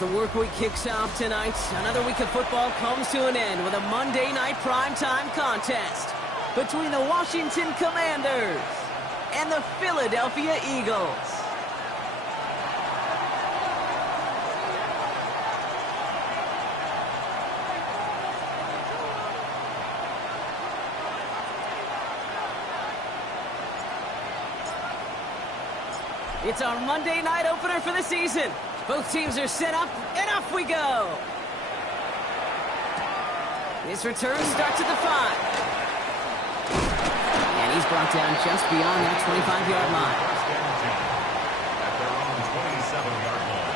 the work week kicks off tonight, another week of football comes to an end with a Monday night primetime contest between the Washington Commanders and the Philadelphia Eagles. It's our Monday night opener for the season. Both teams are set up, and off we go. This return starts at the 5. And he's brought down just beyond that 25-yard line. At their own 27-yard line.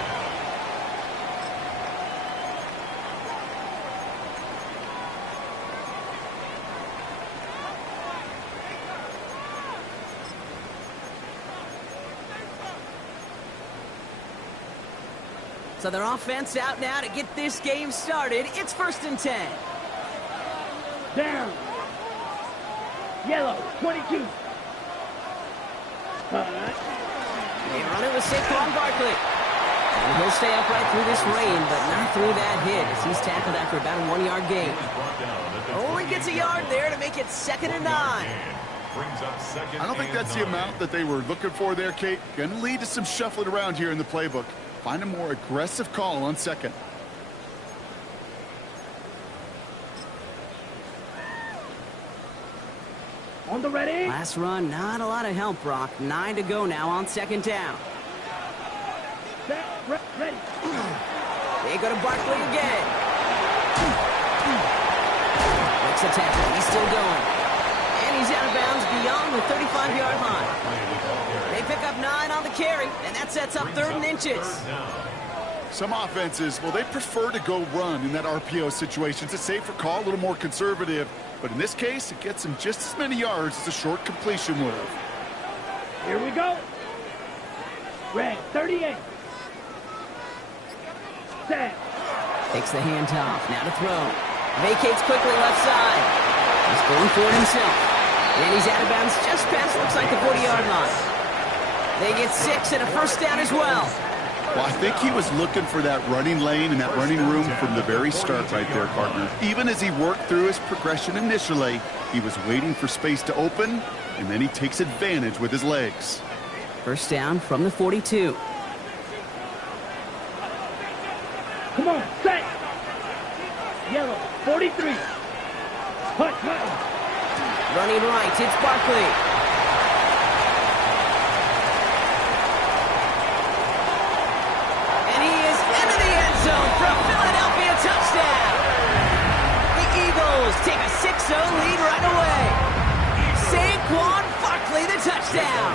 So their offense out now to get this game started. It's 1st and 10. Down. Yellow, 22. They run it with Saquon Barkley. And he'll stay upright through this rain, but not through that hit as he's tackled after about a 1-yard gain. Only gets a yard there to make it 2nd and 9. I don't think that's the amount that they were looking for there, Kate. Going to lead to some shuffling around here in the playbook. Find a more aggressive call on 2nd. On the ready. Last run, not a lot of help, Brock. 9 to go now on 2nd down. Set, ready. They go to Barkley again. Makes the tackle. He's still going. And he's out of bounds beyond the 35-yard line. They pick up 9 on the carry, and that sets up 3rd and inches. Some offenses, well, they prefer to go run in that RPO situation. It's a safer call, a little more conservative. But in this case, it gets them just as many yards as a short completion would have. Here we go. Red, 38. Set. Takes the handoff. Now to throw. Vacates quickly left side. He's going for it himself. And he's out of bounds just past, looks like the 40-yard line. They get 6 and a 1st down as well. Well, I think he was looking for that running lane and that running room from the very start right there, partner. Even as he worked through his progression initially, he was waiting for space to open, and then he takes advantage with his legs. 1st down from the 42. Come on, set. Yellow, 43. Hut. Running right, it's Barkley. From Philadelphia, touchdown! The Eagles take a 6-0 lead right away. Saquon Barkley, the touchdown.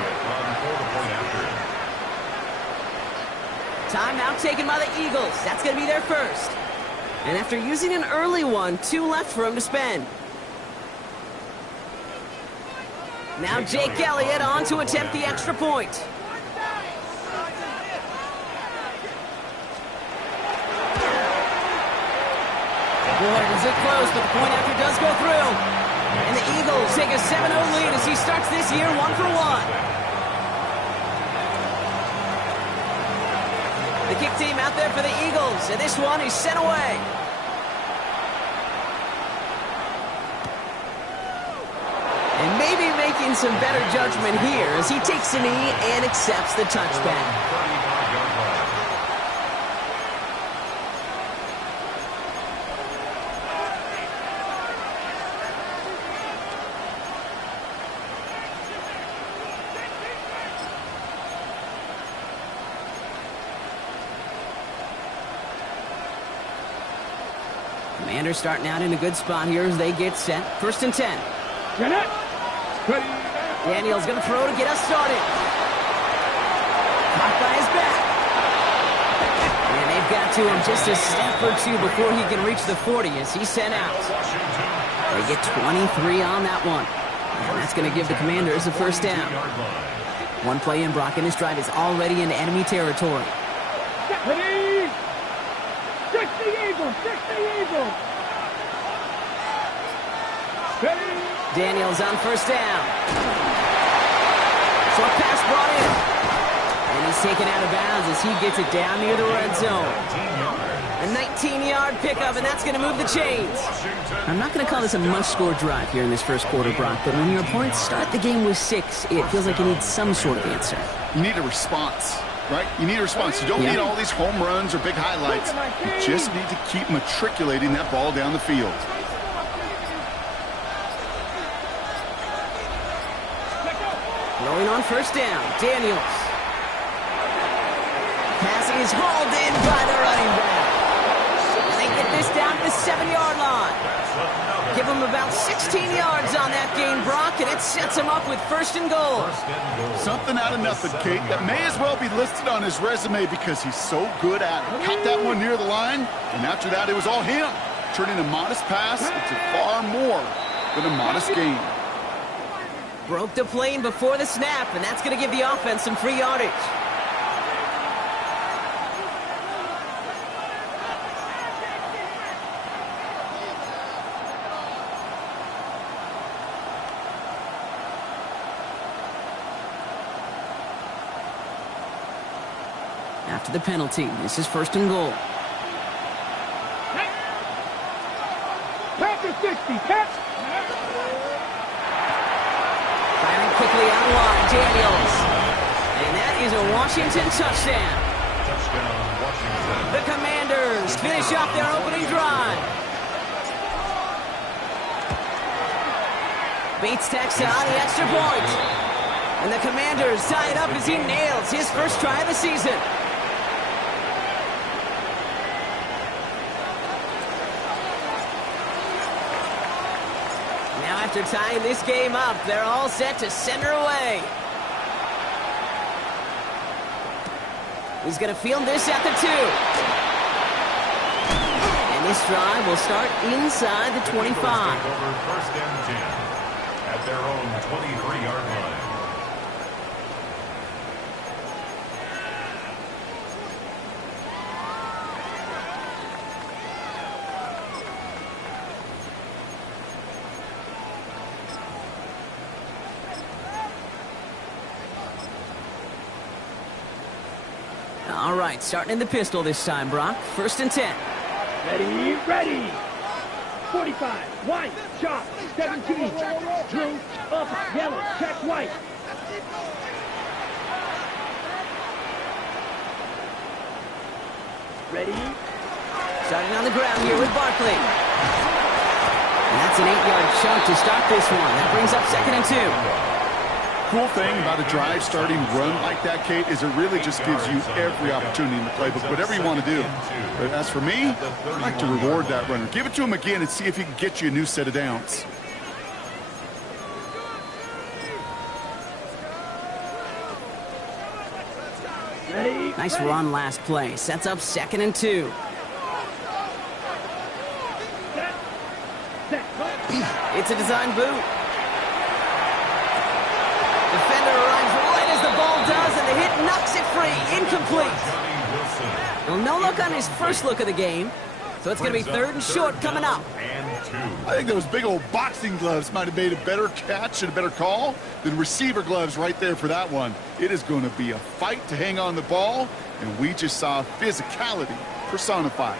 Timeout taken by the Eagles. That's going to be their first. And after using an early one, 2 left for him to spend. Now Jake Elliott on to attempt the extra point. Boy, was it close, but the point after does go through. And the Eagles take a 7-0 lead as he starts this year 1 for 1. The kick team out there for the Eagles, and this one is sent away. And maybe making some better judgment here as he takes a knee and accepts the touchback. Commanders starting out in a good spot here as they get set. 1st and 10. Daniel's going to throw to get us started. Caught by his back. And they've got to him just a step or 2 before he can reach the 40 as he's sent out. They get 23 on that one. And that's going to give the Commanders a 1st down. One play in, Brock, and his drive is already into enemy territory. Six the Eagles! Daniels on 1st down. Short pass brought in. And he's taken out of bounds as he gets it down near the red zone. 18-yard pickup, and that's going to move the chains. I'm not going to call this a must-score drive here in this first quarter, Brock, but when your opponents start the game with 6, it feels like you need some sort of answer. You need a response, right? You need a response. You don't need all these home runs or big highlights. You just need to keep matriculating that ball down the field. Going on first down, Daniels. Pass is hauled in by the running back. They get this down to the 7-yard line. Give them about 16 yards on that gain, Brock, and it sets them up with first and goal. Something out of nothing, Kate. That may as well be listed on his resume because he's so good at it. Caught that one near the line, and after that, it was all him, turning a modest pass into far more than a modest gain. Broke the plane before the snap, and that's going to give the offense some free yardage. After the penalty, this is first and goal. Pack to 60, catch! Firing quickly out wide, Daniels. And that is a Washington touchdown. Touchdown, Washington. The Commanders finish off their opening drive. Bates tacks on the extra point. And the Commanders tie it up as he nails his first try of the season. Now after tying this game up, they're all set to send her away. He's going to field this at the 2. And this drive will start inside the 25. Over first and 10 at their own 23-yard line. All right, starting in the pistol this time, Brock. First and 10. Ready, ready! 45, white, chop, 17, blue, up, yellow, check white. Ready? Starting on the ground here with Barkley. And that's an 8-yard chunk to start this one. That brings up second and 2. Cool thing about a drive starting run like that, Kate, is it really just gives you every opportunity in the playbook, whatever you want to do. But as for me, I like to reward that runner. Give it to him again and see if he can get you a new set of downs. Ready? Nice ready. run last play. Sets up second and 2. Set. Set. It's a design boot. Defender runs right as the ball does, and the hit knocks it free. Incomplete. Well, no look on his first look of the game, so it's going to be third and short coming up. I think those big old boxing gloves might have made a better catch and a better call than receiver gloves right there for that one. It is going to be a fight to hang on the ball, and we just saw physicality personified.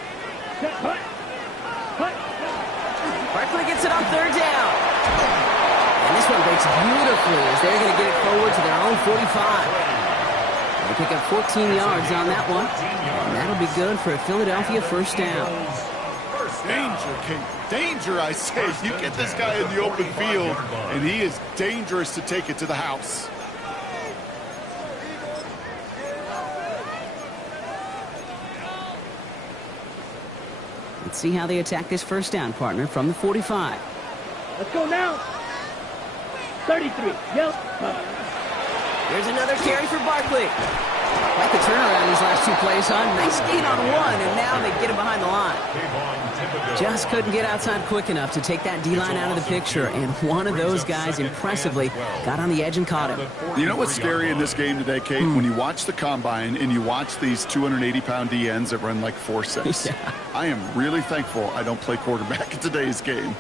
Set. Hut. Hut. Barkley gets it on third down. And this one breaks beautifully as they're going to get it forward to their own 45. They pick up 14 yards on that one, and that'll be good for a Philadelphia first down. Danger, Kate. Danger, I say. You get this guy in the open field, and he is dangerous to take it to the house. Let's see how they attack this first down, partner, from the 45. Let's go now. 33. Yep. Here's another carry for Barkley. Like the turnaround these last 2 plays, huh? Nice gain on 1, and now they get him behind the line. Just couldn't get outside quick enough to take that D-line out of the picture, and one of those guys impressively got on the edge and caught him. You know what's scary in this game today, Kate? When you watch the combine and you watch these 280-pound DNs that run like 4.6. Yeah. I am really thankful I don't play quarterback in today's game.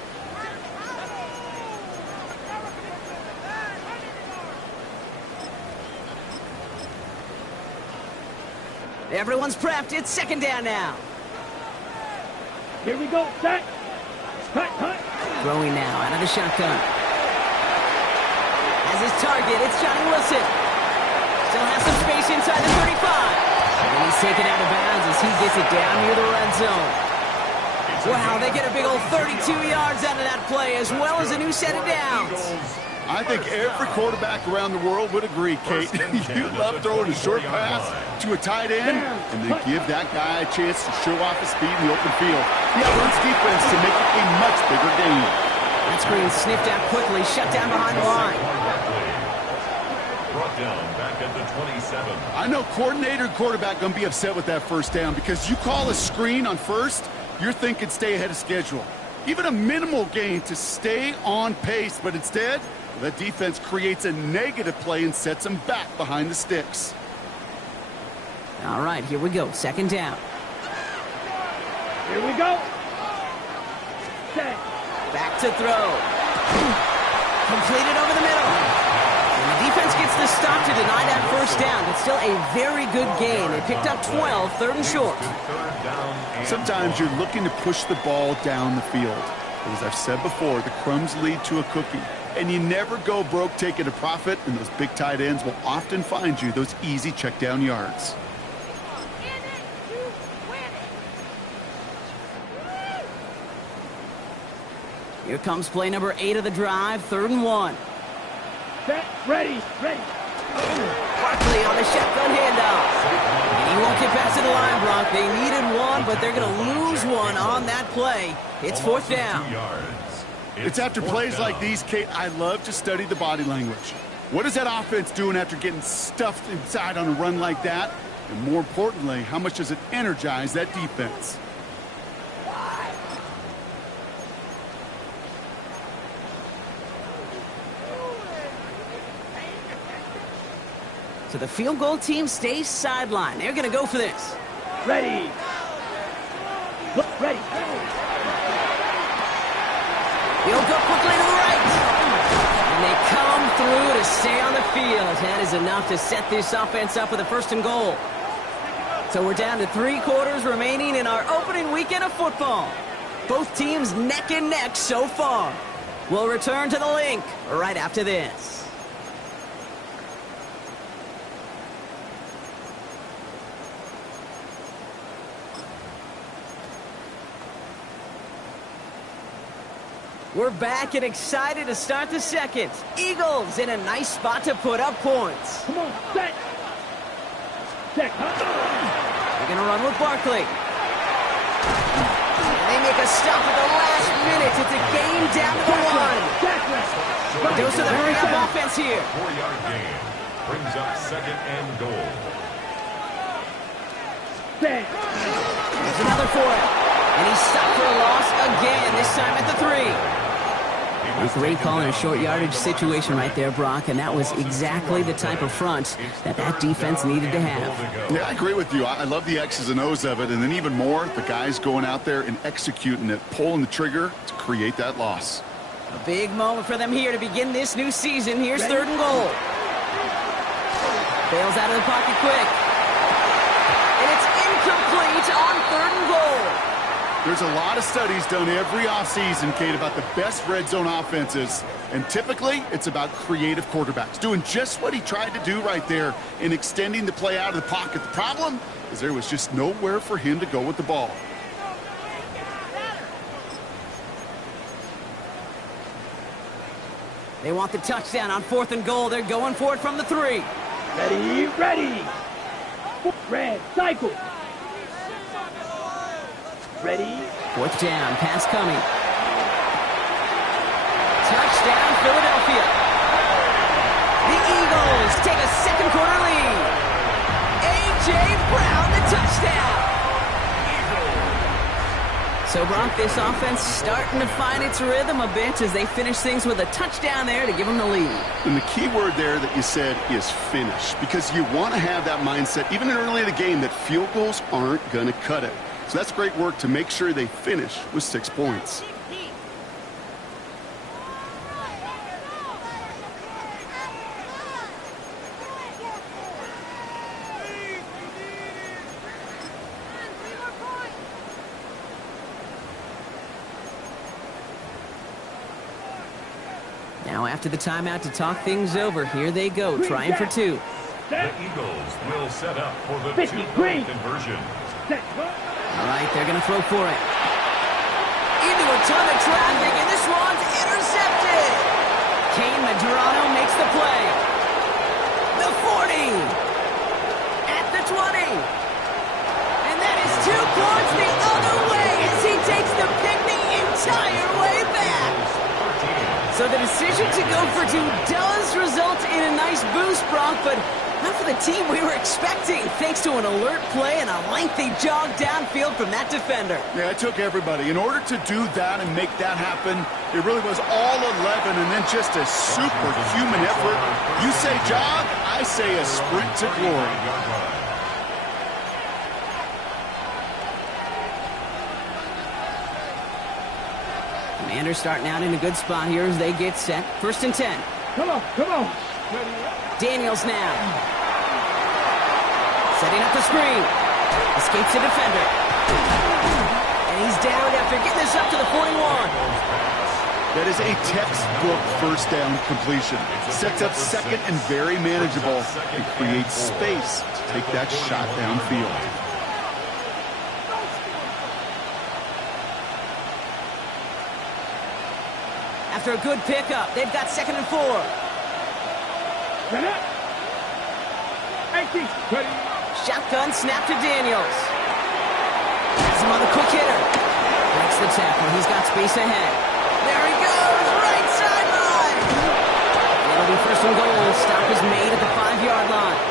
Everyone's prepped. It's second down now. Here we go. Set. Hut, hut. Throwing now out of the shotgun. As his target, it's Johnny Wilson. Still has some space inside the 35. And he's taken out of bounds as he gets it down near the red zone. Wow, they get a big old 32 yards out of that play, as well as a new set of downs. I think every quarterback around the world would agree, Kate. You love throwing a short pass to a tight end and then give that guy a chance to show off his speed in the open field. He outruns defense to make it a much bigger game. That screen sniffed out quickly, shut down behind the line. Brought down back at the 27. I know coordinator and quarterback going to be upset with that first down because you call a screen on first, you're thinking stay ahead of schedule. Even a minimal gain to stay on pace, but instead, the defense creates a negative play and sets them back behind the sticks. All right, here we go. Second down. Here we go. Set. Back to throw. Completed over the middle. And the defense gets the stop to deny that first down, but still a very good gain. They picked up 12, third and short. Sometimes you're looking to push the ball down the field. But as I've said before, the crumbs lead to a cookie. And you never go broke taking a profit, and those big tight ends will often find you those easy check down yards. Here comes play number 8 of the drive, third and 1. Set. Ready. Ready. Barkley on the shotgun handoff. And he won't get past the line, Bronk. They needed one, but they're going to lose one on that play. It's fourth down. It's after plays like these, Kate, I love to study the body language. What is that offense doing after getting stuffed inside on a run like that? And more importantly, how much does it energize that defense? So the field goal team stays sidelined. They're going to go for this. Ready. Look, ready. He'll go quickly to the right. And they come through to stay on the field. That is enough to set this offense up with a first and goal. So we're down to 3 quarters remaining in our opening weekend of football. Both teams neck and neck so far. We'll return to the link right after this. We're back and excited to start the second. Eagles in a nice spot to put up points. Come on. Set. Set. They're going to run with Barkley. And they make a stop at the last minute. It's a game down to the 1. Dose of the hurry-up offense here. 4-yard gain brings up second and goal. Set. There's another for it. And he's stopped for a loss again, this time at the 3. A great call in a short yardage situation right there, Brock, and that was exactly the type of front that defense needed to have. Yeah, I agree with you. I love the X's and O's of it, and then even more, the guys going out there and executing it, pulling the trigger to create that loss. A big moment for them here to begin this new season. Here's third and goal. Bails out of the pocket quick. And it's incomplete on third and goal. There's a lot of studies done every offseason, Kate, about the best red zone offenses. And typically, it's about creative quarterbacks doing just what he tried to do right there in extending the play out of the pocket. The problem is there was just nowhere for him to go with the ball. They want the touchdown on fourth and goal. They're going for it from the 3. Ready. Ready. Red. Cycle. Ready. Fourth down, pass coming. Touchdown, Philadelphia. The Eagles take a second quarter lead. A.J. Brown, the touchdown. So, Brock, this offense starting to find its rhythm a bit as they finish things with a touchdown there to give them the lead. And the key word there that you said is finish, because you want to have that mindset, even early in the game, that field goals aren't going to cut it. So that's great work to make sure they finish with 6 points. Now after the timeout to talk things over, here they go, trying for two. The Eagles will set up for the 50, two-point green. conversion. Set. All right, they're going to throw for it. Into a ton of traffic, and this one's intercepted. Kane Medrano makes the play. The 40. At the 20. And that is 2 points the other way as he takes the pick the entire way back. So the decision to go for two does result in a nice boost, Brock, but not for the team we were expecting, thanks to an alert play and a lengthy jog downfield from that defender. Yeah, it took everybody. In order to do that and make that happen, it really was all 11 and then just a superhuman effort. You say jog, I say a sprint to glory. Commanders starting out in a good spot here as they get set. 1st and 10. Come on, come on. Daniels now. Setting up the screen. Escapes the defender. And he's down after getting this up to the 41. That is a textbook first down completion. Sets up second and very manageable. It creates space to take that shot downfield. After a good pickup, they've got 2nd and 4. Set up. 18. Ready. Shotgun snap to Daniels. Has him on the quick hitter. Breaks the tackle. He's got space ahead. There he goes. Right sideline. It'll be 1st and goal. Stop is made at the 5-yard line.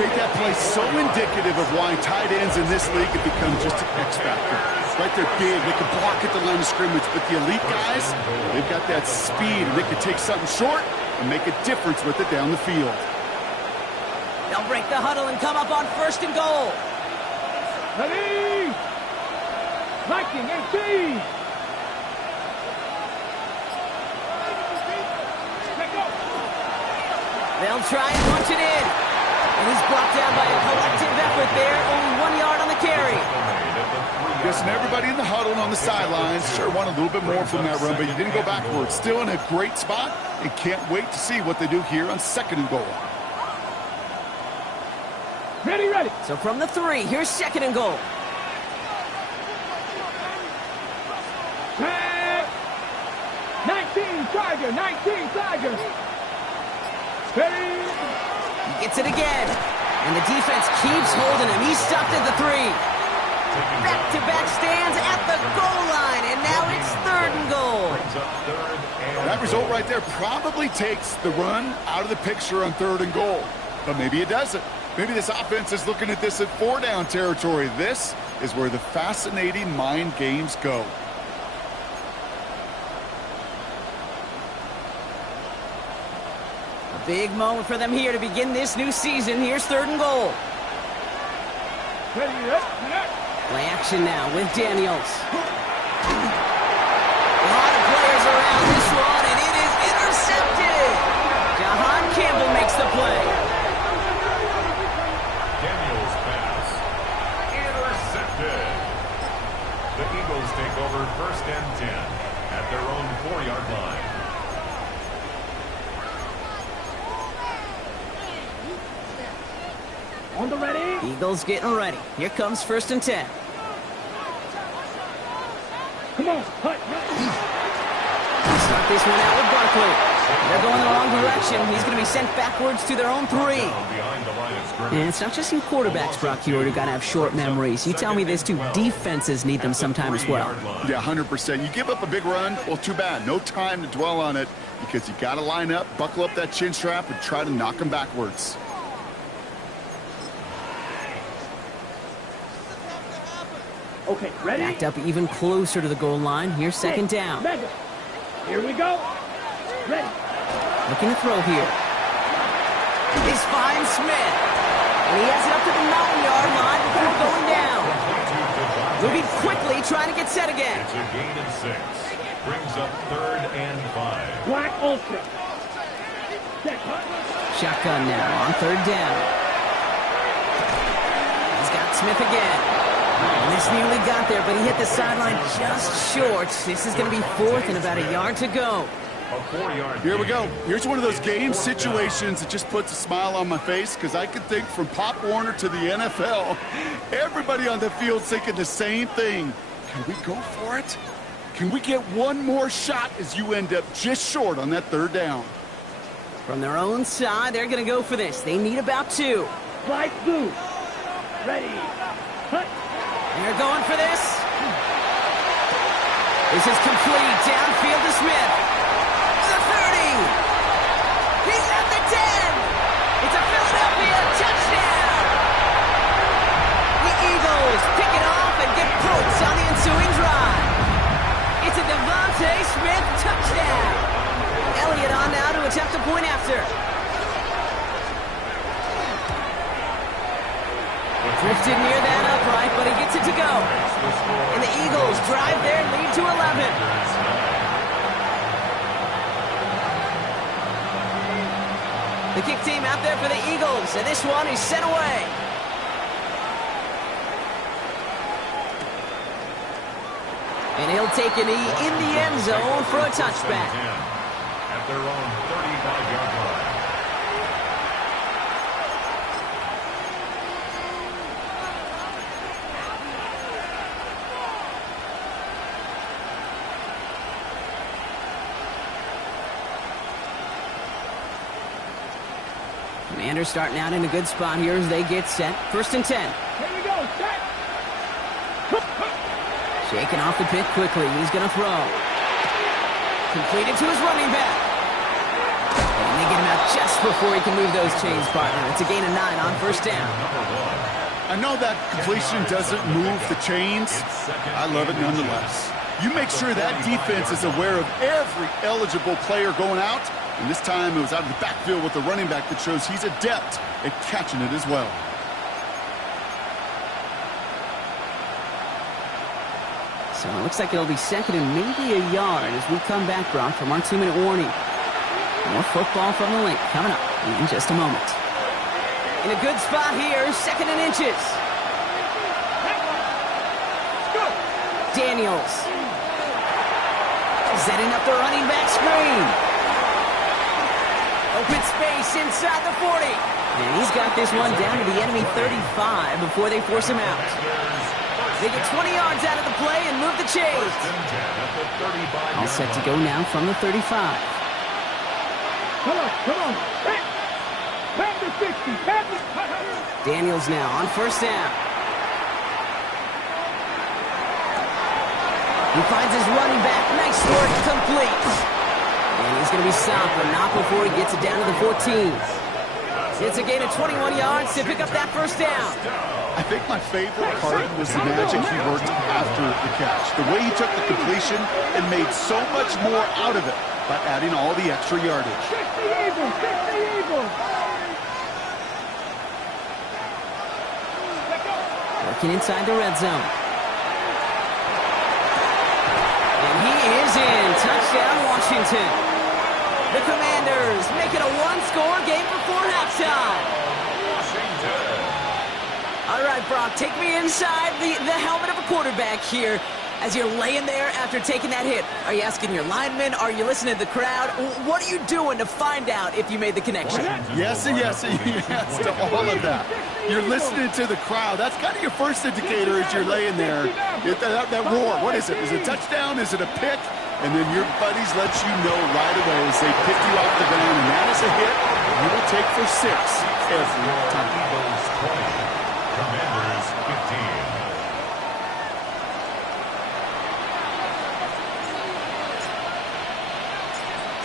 Kate, that play so indicative of why tight ends in this league have become just an X factor. Right, they're big, they can block at the line of scrimmage, but the elite guys, they've got that speed, and they can take something short and make a difference with it down the field. They'll break the huddle and come up on 1st and goal. Ready. Viking 18. Let go. They'll try and punch it in. And he's brought down by a collective effort there. Only 1 yard on the carry. Yes, and everybody in the huddle and on the sidelines sure want a little bit more from that run, but you didn't go backwards. Still in a great spot, and can't wait to see what they do here on 2nd and goal. Ready, ready. So from the 3, here's 2nd and goal. Set. 19 Tiger, 19 Tiger. Ready. He gets it again. And the defense keeps holding him. He's stopped at the 3. Back-to-back stands at the goal line, and now it's 3rd and goal. That result right there probably takes the run out of the picture on 3rd and goal. But maybe it doesn't. Maybe this offense is looking at this at 4-down territory. This is where the fascinating mind games go. A big moment for them here to begin this new season. Here's 3rd and goal. Ready, up. Play action now with Daniels. A lot of players around this one, and it is intercepted. Jahan Campbell makes the play. Daniels pass. Intercepted. The Eagles take over 1st and 10 at their own 4-yard line. On the ready. Eagles getting ready. Here comes 1st and 10. Come on. Hut. Start this one out with Barkley. They're going the wrong direction. He's going to be sent backwards to their own 3. Behind the line of scrimmage. And it's not just in quarterbacks, Brock Huard, who got to have short memories. You tell me this too, defenses need them sometime as well. Yeah, 100%. You give up a big run, well, too bad. No time to dwell on it because you got to line up, buckle up that chin strap, and try to knock them backwards. Okay, ready. Backed up even closer to the goal line. Here's 2nd down. Mega. Here we go. Ready. Looking to throw here. He's finds Smith. And he has it up to the 9-yard line before going down. Moving quickly, trying to get set again. It's a gain of 6. Brings up 3rd and 5. Black Ultra. Set. Shotgun now on 3rd down. He's got Smith again. And this nearly got there, but he hit the sideline just short. This is going to be 4th and about a yard to go. A 4-yard Here we go. gain. Here's one of those game Fourth down. situations that just puts a smile on my face because I could think from Pop Warner to the NFL, everybody on the field's thinking the same thing. Can we go for it? Can we get one more shot as you end up just short on that third down? From their own side, they're going to go for this. They need about 2. Flight blue. Ready. Hut. They're going for this. This is complete. Downfield to Smith. The 30. He's at the 10. It's a Philadelphia touchdown. The Eagles pick it off and get points on the ensuing drive. It's a Devontae Smith touchdown. Elliott on now to attempt a point after. Drifted near that upright, but he gets it to go. And the Eagles drive their lead to 11. The kick team out there for the Eagles, and this one is sent away. And he'll take a knee in the end zone for a touchback. At their own 35-yard line. Commanders starting out in a good spot here as they get set. 1st and 10. Here we go. Set. Shaking off the pick quickly. He's going to throw. Completed to his running back. And they get him out just before he can move those chains, partner. It's a gain of 9 on 1st down. I know that completion doesn't move the chains. I love it nonetheless. You make sure that defense is aware of every eligible player going out. And this time it was out of the backfield with the running back that shows he's adept at catching it as well. So it looks like it'll be 2nd and maybe a yard as we come back, Brock, from our 2-minute warning. More football from the link coming up in just a moment. In a good spot here, 2nd and inches. Daniels. Setting up the running back screen. Open space inside the 40. And he's got this one down to the enemy 35 before they force him out. They get 20 yards out of the play and move the chains. All set to go now from the 35. Come on. Back to 60. Daniels now on 1st down. He finds his running back. Nice work, complete. And he's going to be stopped, but not before he gets it down to the 14. It's a gain of 21 yards to pick up that 1st down. I think my favorite part was the magic he worked after the catch. The way he took the completion and made so much more out of it by adding all the extra yardage. 60 Eagles. Working inside the red zone. And he is in. Touchdown, Washington. The Commanders make it a 1-score game before halftime. All right, Brock, take me inside the helmet of a quarterback here as you're laying there after taking that hit. Are you asking your linemen? Are you listening to the crowd? What are you doing to find out if you made the connection? Yes and yes and yes to all of that. You're listening to the crowd. That's kind of your first indicator as you're laying there. That roar, what is it? Is it a touchdown? Is it a pick? And then your buddies let you know right away as they pick you off the ground, and that is a hit you will take for 6 every time. Commanders 15.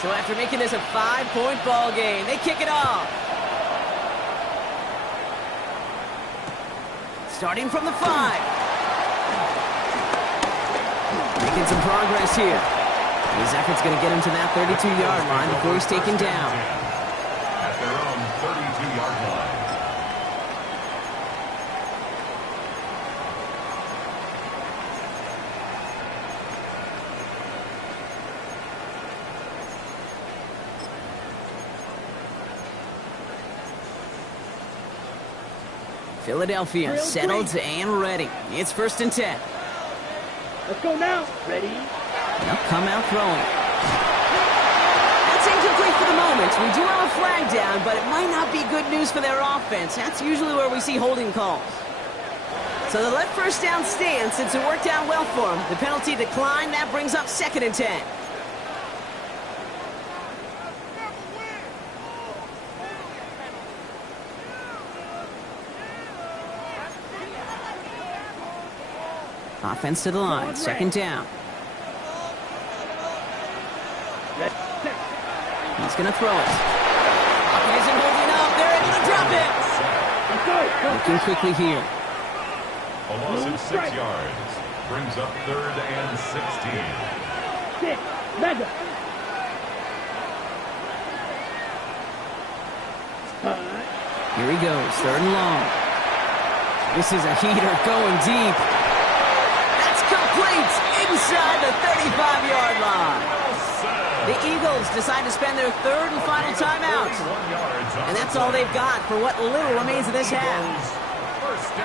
So after making this a 5-point ball game, they kick it off. Starting from the 5. Making some progress here. His effort's going to get him to that 32-yard line before he's taken down. At their own 32-yard line. Philadelphia settled and ready. It's 1st and 10. Let's go now. Ready. They'll come out throwing. the moment, we do have a flag down, but it might not be good news for their offense. That's usually where we see holding calls. So they let first down stand since it worked out well for them. The penalty declined. That brings up 2nd and 10. Offense to the line. 2nd down. He's going to throw it. Hawkins isn't holding up. They're able to drop it. Looking quickly here. A loss of 6 yards brings up 3rd and 16. 6. Mega. Here he goes. 3rd and long. This is a heater going deep. That's complete inside the 35-yard line. The Eagles decide to spend their 3rd and final timeout. And that's all they've got for what little remains of this half.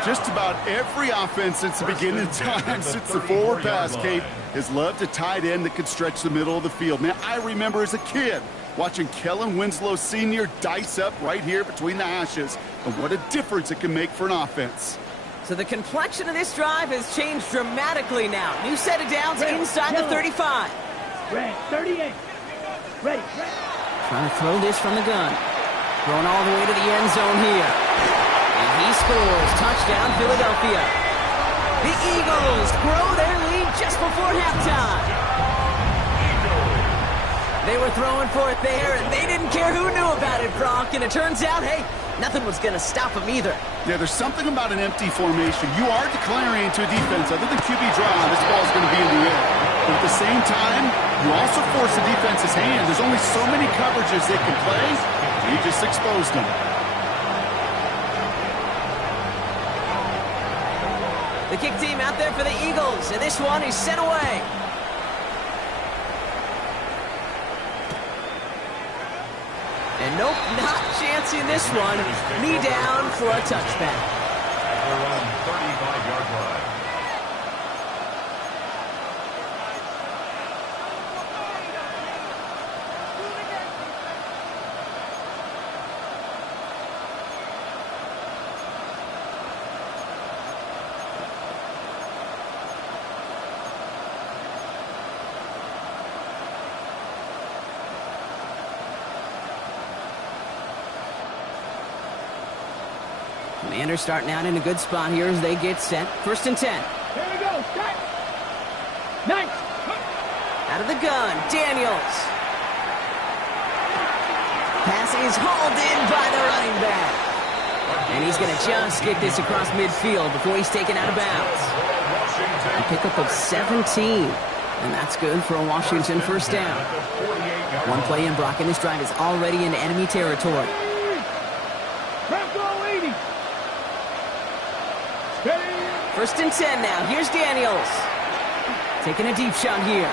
Just about every offense since the beginning of time, since the forward pass, Kate, has loved a tight end that could stretch the middle of the field. Man, I remember as a kid watching Kellen Winslow Sr. dice up right here between the hashes. And what a difference it can make for an offense. So the complexion of this drive has changed dramatically now. New set of downs inside the 35. Red, 38. Ready. Trying to throw this from the gun. Throwing all the way to the end zone here. And he scores. Touchdown, Philadelphia. The Eagles grow their lead just before halftime. They were throwing for it there, and they didn't care who knew about it, Brock. And it turns out, hey, nothing was going to stop them either. Yeah, there's something about an empty formation. You are declaring to a defense, other than QB draw, this ball's going to be in the air. But at the same time, you also force the defense's hand. There's only so many coverages they can play. You just exposed them. The kick team out there for the Eagles, and this one is sent away. And nope, not chancing this one. Knee down for a touchback. At their own 35-yard line. Commanders starting out in a good spot here as they get set. 1st and 10. Here we go. Set. Nice. Out of the gun, Daniels. Pass is hauled in by the running back. And he's going to just get this across midfield before he's taken out of bounds. A pickup of 17. And that's good for a Washington 1st down. One play in, Brock, and this drive is already in enemy territory. Franco 80. 1st and 10 now. Here's Daniels. Taking a deep shot here.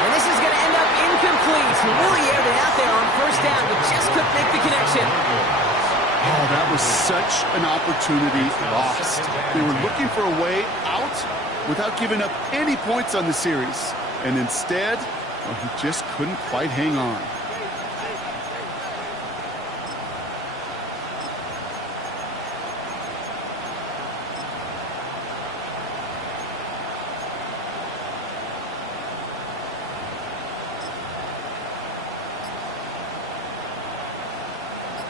And this is going to end up incomplete. Really aired it out there on 1st down, but just couldn't make the connection. Oh, that was such an opportunity lost. They were looking for a way out without giving up any points on the series. And instead, well, he just couldn't quite hang on.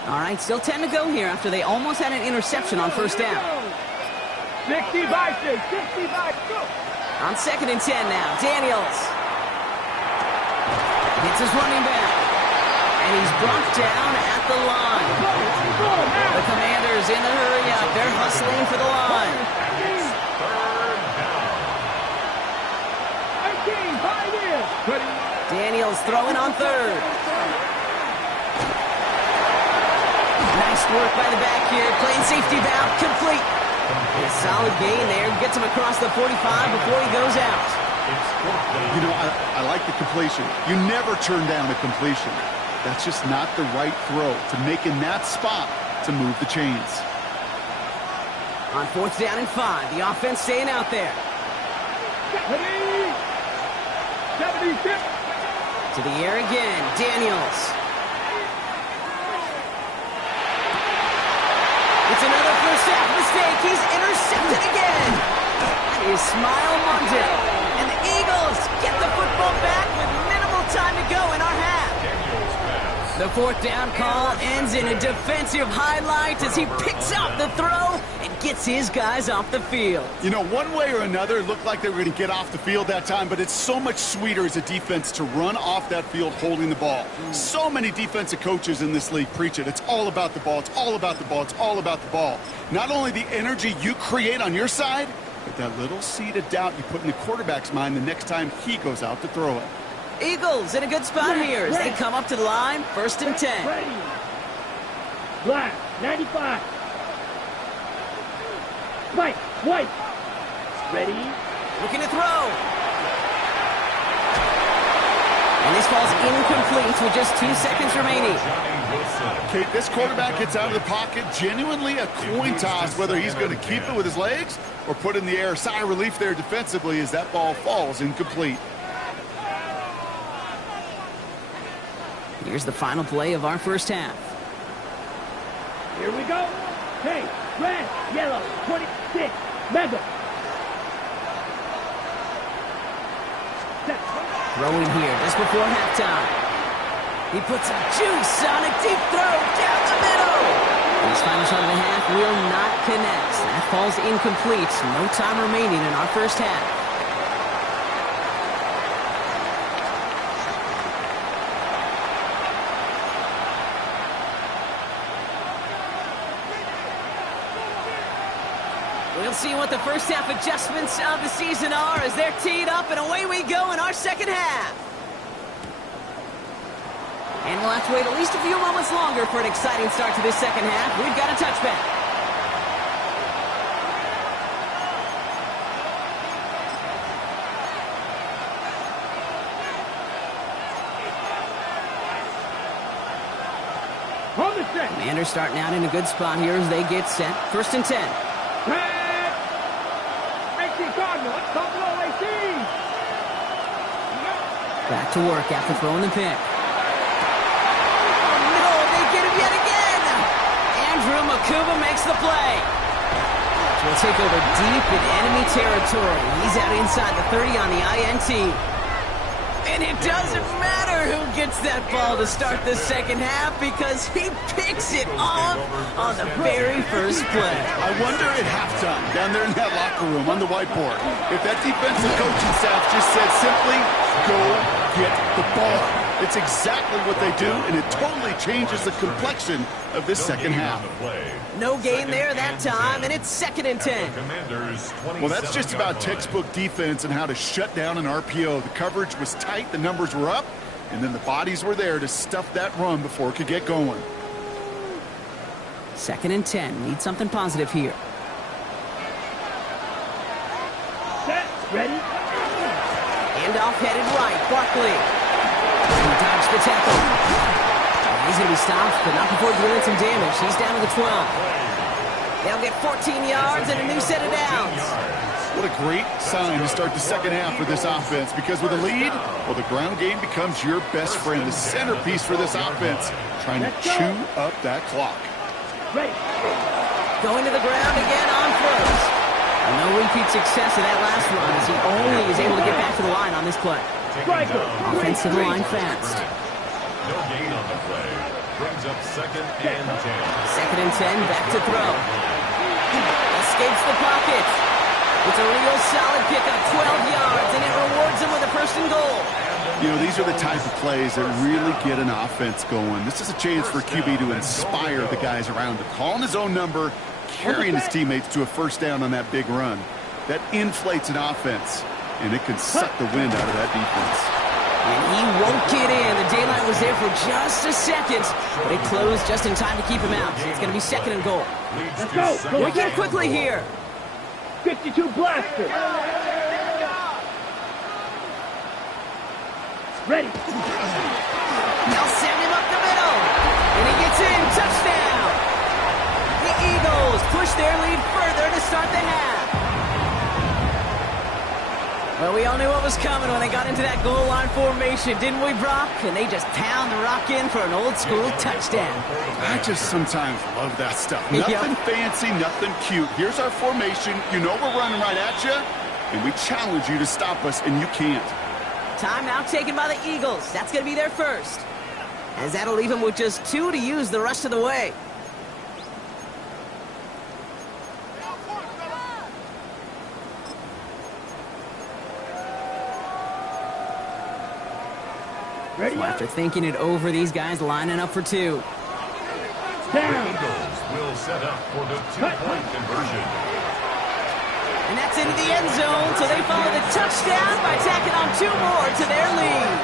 All right, still 10 to go here after they almost had an interception on 1st down. 60 by 6, 60 by 2. On 2nd and 10 now, Daniels. Hits his running back. And he's brought down at the line. The Commanders in the hurry up. They're hustling for the line. 18, 5 in. Daniels throwing on 3rd. Nice work by the back here. Playing safety valve complete. A solid gain there. Gets him across the 45 before he goes out. You know, I like the completion. You never turn down a completion. That's just not the right throw to make in that spot to move the chains. On 4th down and 5, the offense staying out there. 76. To the air again, Daniels. It's another first half mistake. He's intercepted again. That is Smile Monday. And the Eagles get the football back with minimal time to go in our half. The fourth down call ends in a defensive highlight as he picks up the throw and gets his guys off the field. You know, one way or another, it looked like they were going to get off the field that time, but it's so much sweeter as a defense to run off that field holding the ball. So many defensive coaches in this league preach it. It's all about the ball. It's all about the ball. It's all about the ball. Not only the energy you create on your side, but that little seed of doubt you put in the quarterback's mind the next time he goes out to throw it. Eagles in a good spot here as they come up to the line, 1st and 10. Ready. Black, 95. Mike, white. Ready. Looking to throw. And this falls incomplete with just 2 seconds remaining. Kate, this quarterback gets out of the pocket, genuinely a coin toss whether he's going to keep it with his legs or put it in the air. Sigh of relief there defensively as that ball falls incomplete. Here's the final play of our first half. Here we go. Hey, red, yellow, 26, mega. Throwing here just before halftime. He puts some juice on a deep throw down the middle. This final shot of the half will not connect. That falls incomplete. No time remaining in our first half. We'll see what the first half adjustments of the season are as they're teed up, and away we go in our second half. And we'll have to wait at least a few moments longer for an exciting start to this second half. We've got a touchback. Commanders starting out in a good spot here as they get set. 1st and 10. Back to work after throwing the pick. No, they get him yet again. Andrew Makuba makes the play. We'll take over deep in enemy territory. He's out inside the 30 on the INT. And it doesn't matter who gets that ball to start the second half because he picks it off on the very first play. I wonder at halftime, down there in that locker room on the whiteboard, if that defensive coaching staff just said simply, go get the ball. It's exactly what they do, and it totally changes the complexion of this second half. No gain there that time, and it's 2nd and 10. Well, that's just about textbook defense and how to shut down an RPO. The coverage was tight, the numbers were up, and then the bodies were there to stuff that run before it could get going. 2nd and 10. Need something positive here. Set. Ready. Handoff headed right. Barkley. He dodged the tackle. He's going to be stopped, but not before doing some damage. He's down to the 12. They'll get 14 yards and a new set of downs. What a great sign to start the second half for this offense, because with a lead, well, the ground game becomes your best friend, the centerpiece for this offense, trying to chew up that clock. Ready. Going to the ground again on first. No repeat success of that last run as he only is able to get back to the line on this play. Offensive line fast. No gain on the play. Brings up 2nd and 10. 2nd and 10, back to throw. Escapes the pocket. It's a real solid pickup, 12 yards, and it rewards him with a 1st and goal. You know, these are the type of plays that really get an offense going. This is a chance for QB to inspire the guys around him. Calling his own number, carrying his teammates to a 1st down on that big run. That inflates an offense, and it can suck the wind out of that defense. And he won't get in. The daylight was there for just a second, but it closed just in time to keep him out. So it's going to be 2nd and goal. Let's go. Working quickly here. 52 blaster. Ready. They'll send him up the middle. And he gets in. Touchdown. The Eagles push their lead further to start the half. Well, we all knew what was coming when they got into that goal line formation, didn't we, Brock? And they just pound the rock in for an old-school touchdown. I just sometimes love that stuff. Yep. Nothing fancy, nothing cute. Here's our formation. You know we're running right at you, and we challenge you to stop us, and you can't. Time now taken by the Eagles. That's going to be their first. As that'll leave them with just 2 to use the rest of the way. So after thinking it over, these guys lining up for 2. The Eagles will set up for the 2-point conversion. And that's into the end zone, so they follow the touchdown by tacking on 2 more to their lead.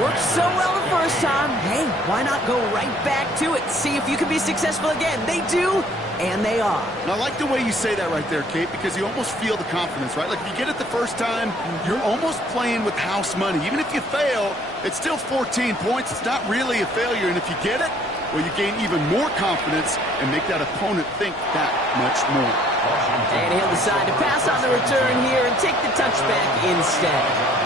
Worked so well the first time. Hey, why not go right back to it? See if you can be successful again. They do, and they are. And I like the way you say that right there, Kate, because you almost feel the confidence, right? Like if you get it the first time, you're almost playing with house money. Even if you fail, it's still 14 points. It's not really a failure. And if you get it, well, you gain even more confidence and make that opponent think that much more. And he'll decide to pass on the return here and take the touchback instead.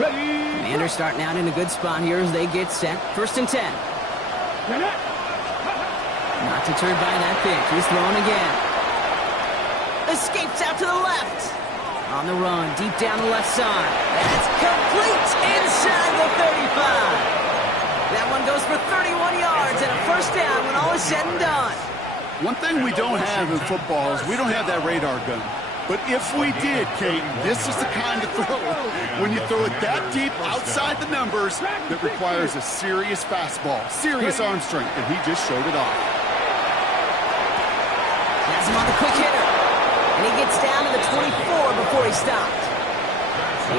Commanders starting out in a good spot here as they get set. 1st and 10. Not deterred by that pitch. He's throwing again. Escapes out to the left. On the run, deep down the left side. That's complete inside the 35. That one goes for 31 yards and a 1st down when all is said and done. One thing we don't have in football is we don't have that radar gun. But if we did, Kate, this is the kind of throw, when you throw it that deep outside the numbers, that requires a serious fastball, serious arm strength, and he just showed it off. Has him on the quick hitter. And he gets down to the 24 before he stopped.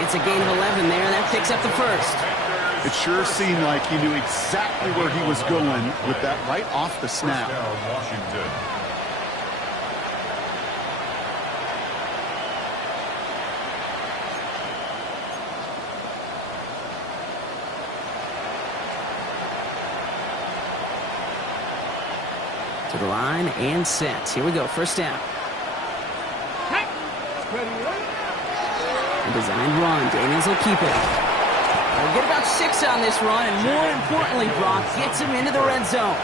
It's a gain of 11 there, and that picks up the 1st. It sure seemed like he knew exactly where he was going with that right off the snap. Washington. To the line and set. Here we go, 1st down. A designed run. Daniels will keep it. They'll get about 6 on this run, and more importantly, Brock gets him into the red zone.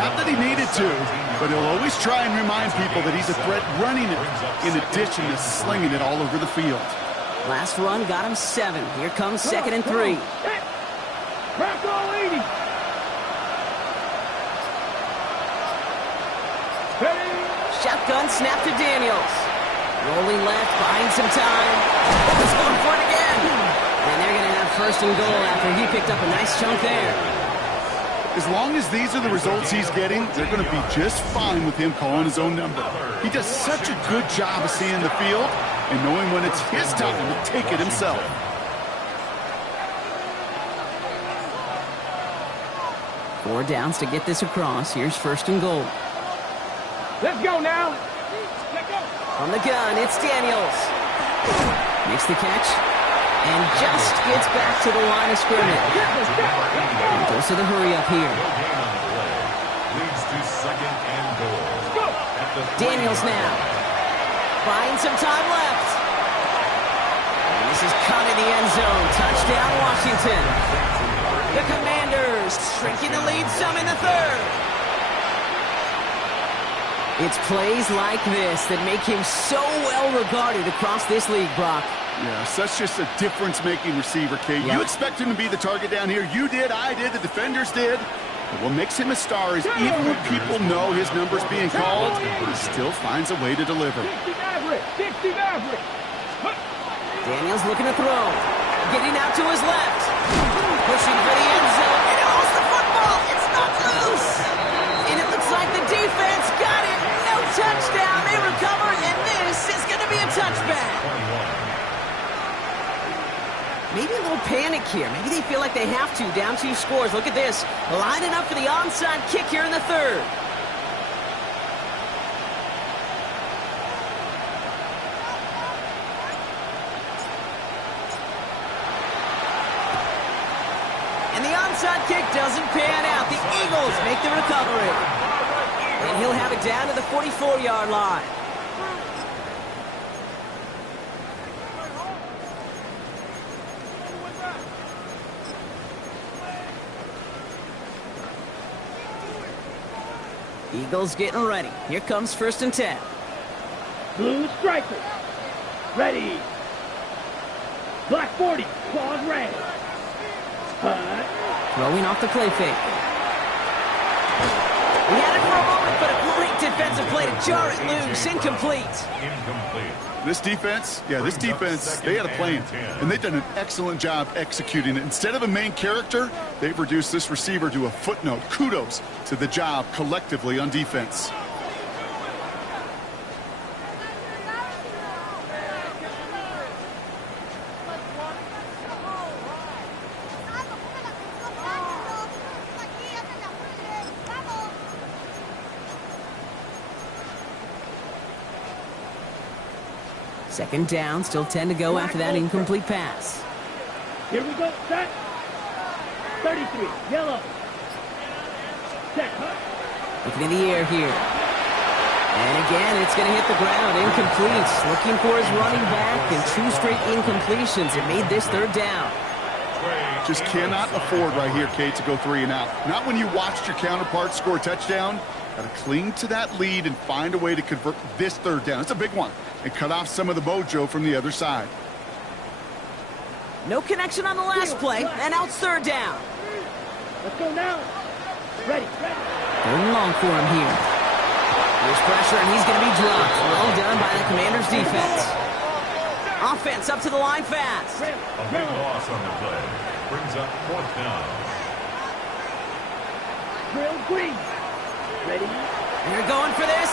Not that he needed to, but he'll always try and remind people that he's a threat running it, in addition to slinging it all over the field. Last run got him 7. Here comes 2nd and 3. Crack all 80. Shotgun snap to Daniels. Rolling left, buying some time. He's going for it again. And they're going to have 1st and goal after he picked up a nice chunk there. As long as these are the results he's getting, they're going to be just fine with him calling his own number. He does such a good job of seeing the field and knowing when it's his time to take it himself. Four downs to get this across. Here's 1st and goal. Let's go now. From the gun, it's Daniels. Makes the catch and just gets back to the line of scrimmage. And goes to the hurry up here. Leads to 2nd and goal. Daniels now. Buying some time left. And this is caught in the end zone. Touchdown, Washington. The Commanders shrinking the lead some in the 3rd. It's plays like this that make him so well regarded across this league, Brock. Yeah, such just a difference-making receiver, Kate. Yep. You expect him to be the target down here. You did, I did, the defenders did. But what makes him a star is even when people know his number's being called, he still finds a way to deliver. 60 Maverick. 60 Maverick. Daniels looking to throw. Getting out to his left. Pushing for the end zone. And it holds the football. It's not loose. And it looks like the defense got it. No touchdown. They recover, and this is going to be a touchback. Maybe a little panic here. Maybe they feel like they have to. Down 2 scores. Look at this. Lining up for the onside kick here in the 3rd. onside kick doesn't pan out. The Eagles make the recovery. And he'll have it down to the 44-yard line. Eagles getting ready. Here comes 1st and 10. Blue strikers. Ready. Black 40. Claws red. Hut. Throwing off the play fake. He had it for a moment, but a great defensive play to jar it loose. Incomplete. This defense, they had a plan, and they've done an excellent job executing it. Instead of a main character, they've reduced this receiver to a footnote. Kudos to the job collectively on defense. Second down, still 10 to go after that incomplete pass. Here we go. Set. 33. Yellow. Set. Hut. Looking in the air here. And again, it's going to hit the ground. Incomplete. Looking for his running back, and 2 straight incompletions. It made this 3rd down. Just cannot afford right here, Kate, to go 3 and out. Not when you watched your counterpart score a touchdown. Got to cling to that lead and find a way to convert this 3rd down. It's a big one. And cut off some of the mojo from the other side. No connection on the last play, and now it's 3rd down. Let's go now. Ready. Going long for him here. There's pressure, and he's going to be dropped. Well done by the Commanders' defense. Offense up to the line fast. A big loss on the play. Brings up 4th down. Drill green. Ready. They're going for this.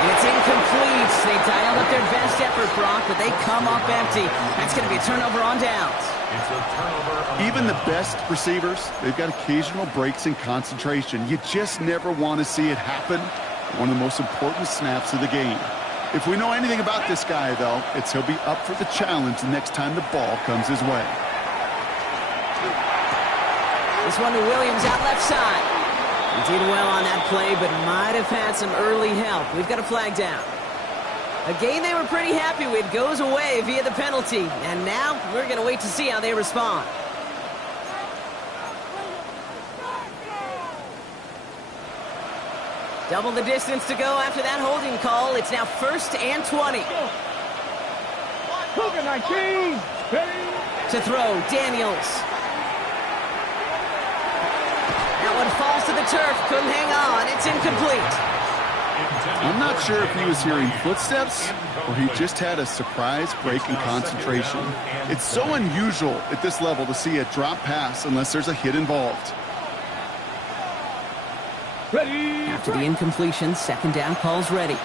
And it's incomplete. They dialed up their best effort, Brock, but they come up empty. That's going to be a turnover on downs. It's a turnover. Even the best receivers, they've got occasional breaks in concentration. You just never want to see it happen. One of the most important snaps of the game. If we know anything about this guy, though, it's he'll be up for the challenge the next time the ball comes his way. This one to Williams out left side. He did well on that play, but might have had some early help. We've got a flag down. A game they were pretty happy with goes away via the penalty. And now we're going to wait to see how they respond. Double the distance to go after that holding call. It's now 1st and 20. Cougar 19. Ready. To throw, Daniels. That one falls to the turf. Couldn't hang on. It's incomplete. I'm not sure if he was hearing footsteps or he just had a surprise break in concentration. It's so unusual at this level to see a drop pass unless there's a hit involved. Ready. After the incompletion, 2nd down calls ready.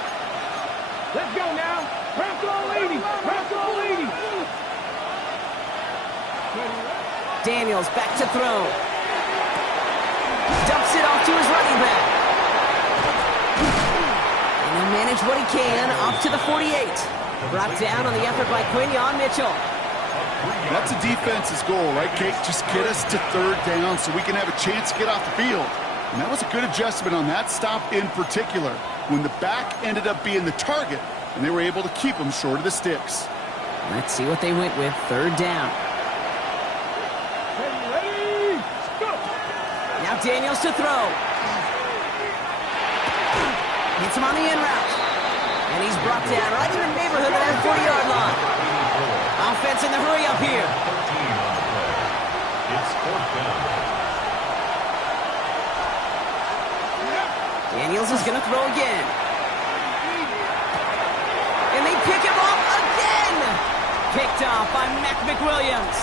Let's go now. Bronco 80. Bronco 80. Daniels back to throw. Dumps it off to his running back. And he'll manage what he can up to the 48. Brought down on the effort by Quinyon Mitchell. That's a defense's goal, right, Kate? Just get us to 3rd down so we can have a chance to get off the field. And that was a good adjustment on that stop in particular, when the back ended up being the target, and they were able to keep him short of the sticks. Let's see what they went with. 3rd down. Ready. Go. Now Daniels to throw. Hits him on the in route. And he's brought down right in the neighborhood of that 40-yard line. Offense in the hurry up here. 13 on the play. It's 4th down. Daniels is going to throw again. And they pick him off again. Picked off by Mac McWilliams.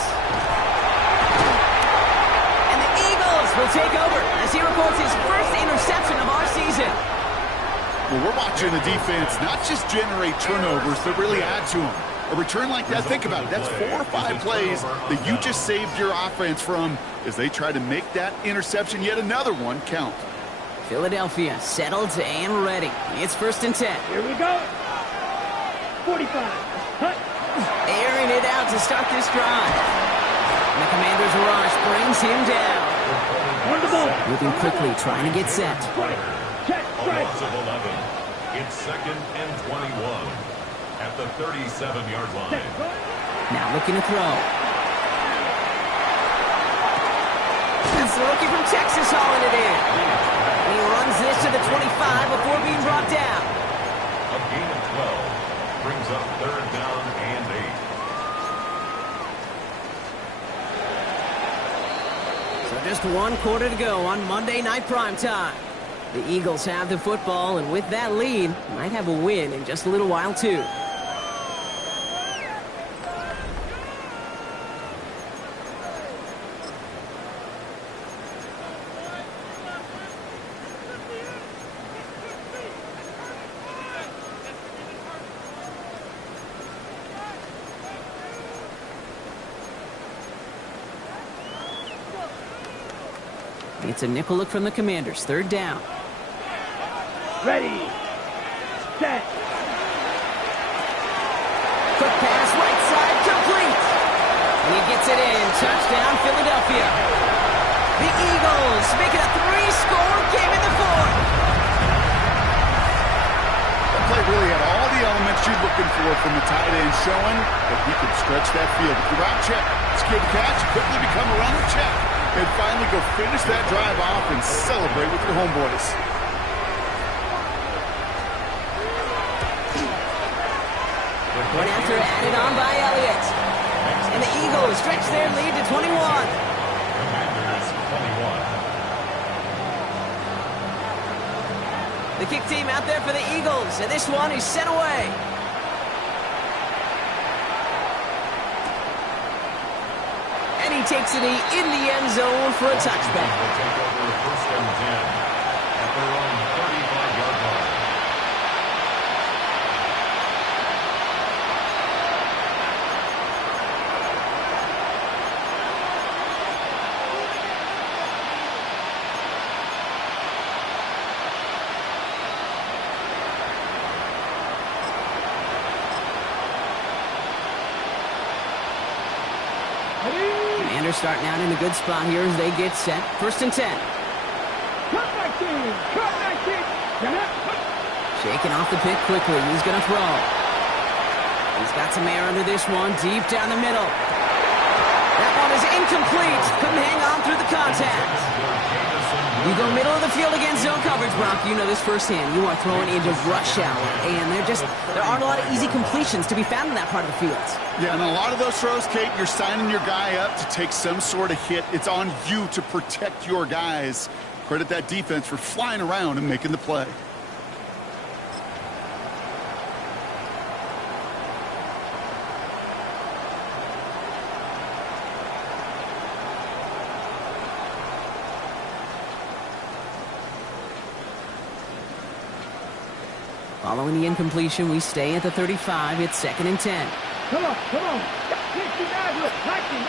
And the Eagles will take over as he records his first interception of our season. Well, we're watching the defense not just generate turnovers, but really add to them. A return like that, think about it, that's 4 or 5 plays that you just saved your offense from as they try to make that interception, yet another one, count. Philadelphia settled and ready. It's 1st and 10. Here we go. 45. Hut. Airing it out to start this drive. And the Commanders' rush brings him down. On the ball. Moving quickly, trying to get set. Check, A strike. loss of 11. It's 2nd and 21 at the 37-yard line. Now looking to throw. That's the rookie from Texas hauling it in. And he runs this to the 25 before being brought down. A gain of 12 brings up 3rd down and 8. So just 1 quarter to go on Monday Night Primetime. The Eagles have the football, and with that lead, might have a win in just a little while, too. It's a nickel look from the Commanders. 3rd down. Ready. Set. Quick pass, right side, complete. And he gets it in. Touchdown, Philadelphia. The Eagles make it a 3-score game in the 4th. That play really had all the elements you're looking for from the tight end, showing that he could stretch that field. With the route check, secure the catch, quickly become a runner check, and finally go finish that drive off and celebrate with your homeboys. One after added on by Elliott. And the Eagles stretch their lead to 21. Commanders 21. The kick team out there for the Eagles, and this one is sent away. And he takes it in the end zone for a touchback. Will take over 1st and 10 at their own 35-yard line. Commanders starting out in a good spot here as they get set. 1st and 10. Cut back team. Cut back team. Shaking off the pick quickly. He's going to throw. He's got some air under this one, deep down the middle. That one is incomplete. Couldn't hang on through the contact. You go middle of the field against zone coverage, Brock. You know this firsthand. You are throwing into rush hour, and there aren't a lot of easy completions to be found in that part of the field. Yeah, and a lot of those throws, Kate, you're signing your guy up to take some sort of hit. It's on you to protect your guys. Credit that defense for flying around and making the play. Following the incompletion, we stay at the 35. It's 2nd and 10. Come on, come on. 69 with liking.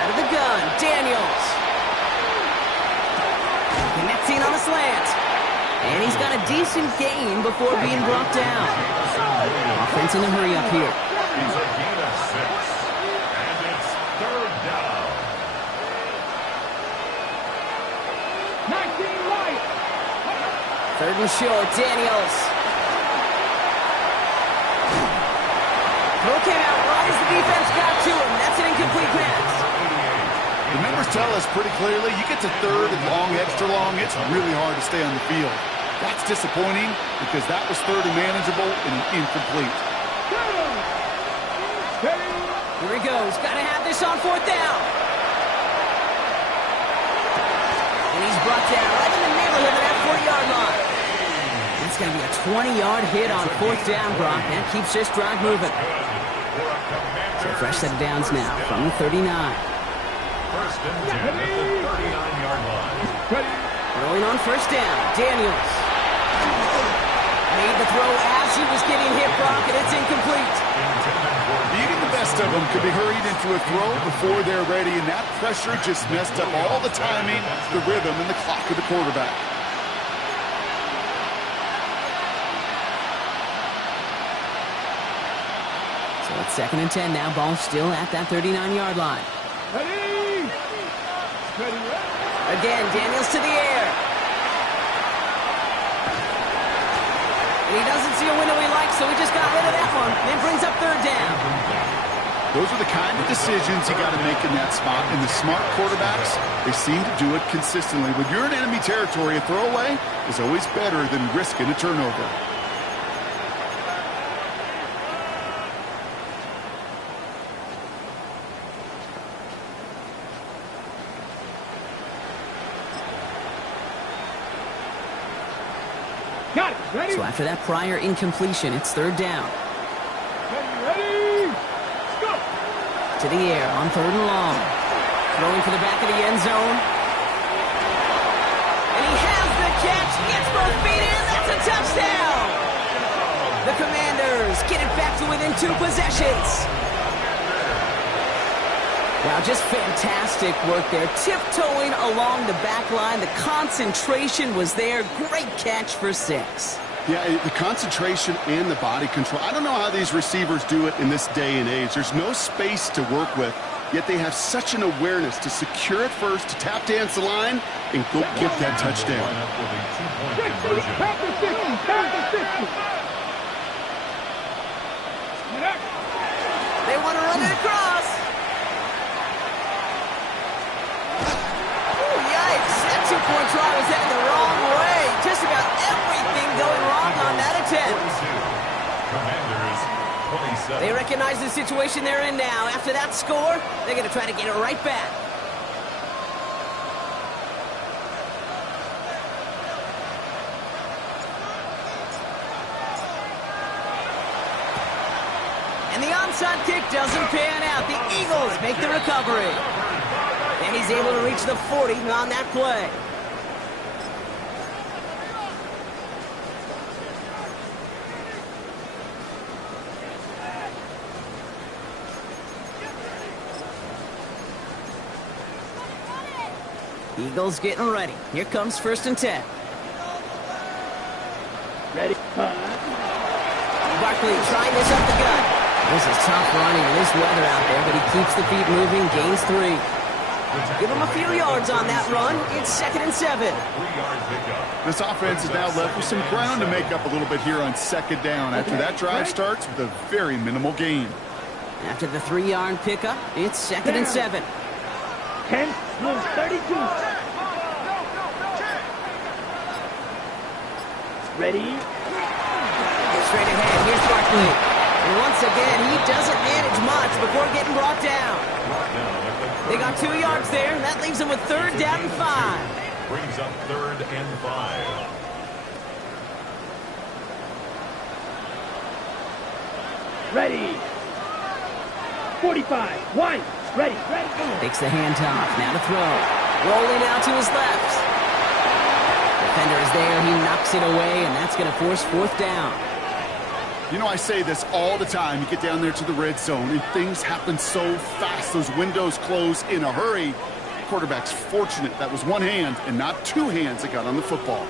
Out of the gun, Daniels. Connecting on a slant. And he's got a decent gain before being brought down. Offense in a hurry up here. It's a gain of 6. And it's 3rd down. 19 right. 3rd and short, Daniels. Throw came out right as the defense got to him. That's an incomplete pass. The numbers tell us pretty clearly, you get to 3rd and long, extra long, it's really hard to stay on the field. That's disappointing because that was 3rd and manageable and incomplete. Here he goes. Got to have this on 4th down. And he's brought down right in the neighborhood of that 40-yard line. It's going to be a 20-yard hit on 4th down, Brock. That keeps this drive moving. So fresh set of downs now from the 39. 1st and 10 at the 39-yard line. Throwing on 1st down, Daniels. Made the throw as he was getting hit, Brock, and it's incomplete. Even the best of them could be hurried into a throw before they're ready, and that pressure just messed up all the timing, the rhythm, and the clock of the quarterback. So it's 2nd and 10 now. Ball still at that 39-yard line. Ready. Ready. Again, Daniels to the air. And he doesn't see a window he likes, so he just got rid of that one. Then brings up third down. Those are the kind of decisions you got to make in that spot. And the smart quarterbacks, they seem to do it consistently. When you're in enemy territory, a throwaway is always better than risking a turnover. Got it. Ready. So after that prior incompletion, it's third down. Ready. Let's go. To the air on third and long. Throwing for the back of the end zone. And he has the catch. Gets both feet in. That's a touchdown. The Commanders get it back to within 2 possessions. Wow, just fantastic work there. Tiptoeing along the back line. The concentration was there. Great catch for 6. Yeah, the concentration and the body control. I don't know how these receivers do it in this day and age. There's no space to work with, yet they have such an awareness to secure it first, to tap dance the line, and go get that touchdown. Back to 60. Back to 60. They want to run it across. Ooh, yikes. That 2-point try was headed the wrong way. Just about everything going wrong on that attempt. Commanders 27. They recognize the situation they're in now. After that score, they're going to try to get it right back. And the onside kick doesn't pan out. The Eagles make the recovery. And he's able to reach the 40 on that play. Eagles getting ready. Here comes 1st and 10. Ready. Barkley trying this up the gut. This is tough running in this weather out there, but he keeps the feet moving, gains 3. Give him a few yards on that run. It's 2nd and 7. 3-yard pickup. This offense is now left with some ground to make up a little bit here on 2nd down after that drive starts with a very minimal gain. After the 3-yard pickup, it's 2nd and 7. 10, 32. Ready. Straight ahead, here's Barkley. And once again, he doesn't manage much before getting brought down. They got 2 yards there, and that leaves them with 3rd down and 5. Brings up 3rd and 5. Ready. 45. 1. Ready. Ready. Takes the handoff, now to throw. Rolling out to his left. Defender is there, he knocks it away, and that's going to force 4th down. You know, I say this all the time. You get down there to the red zone, and things happen so fast. Those windows close in a hurry. Quarterback's fortunate that was one hand and not 2 hands that got on the football.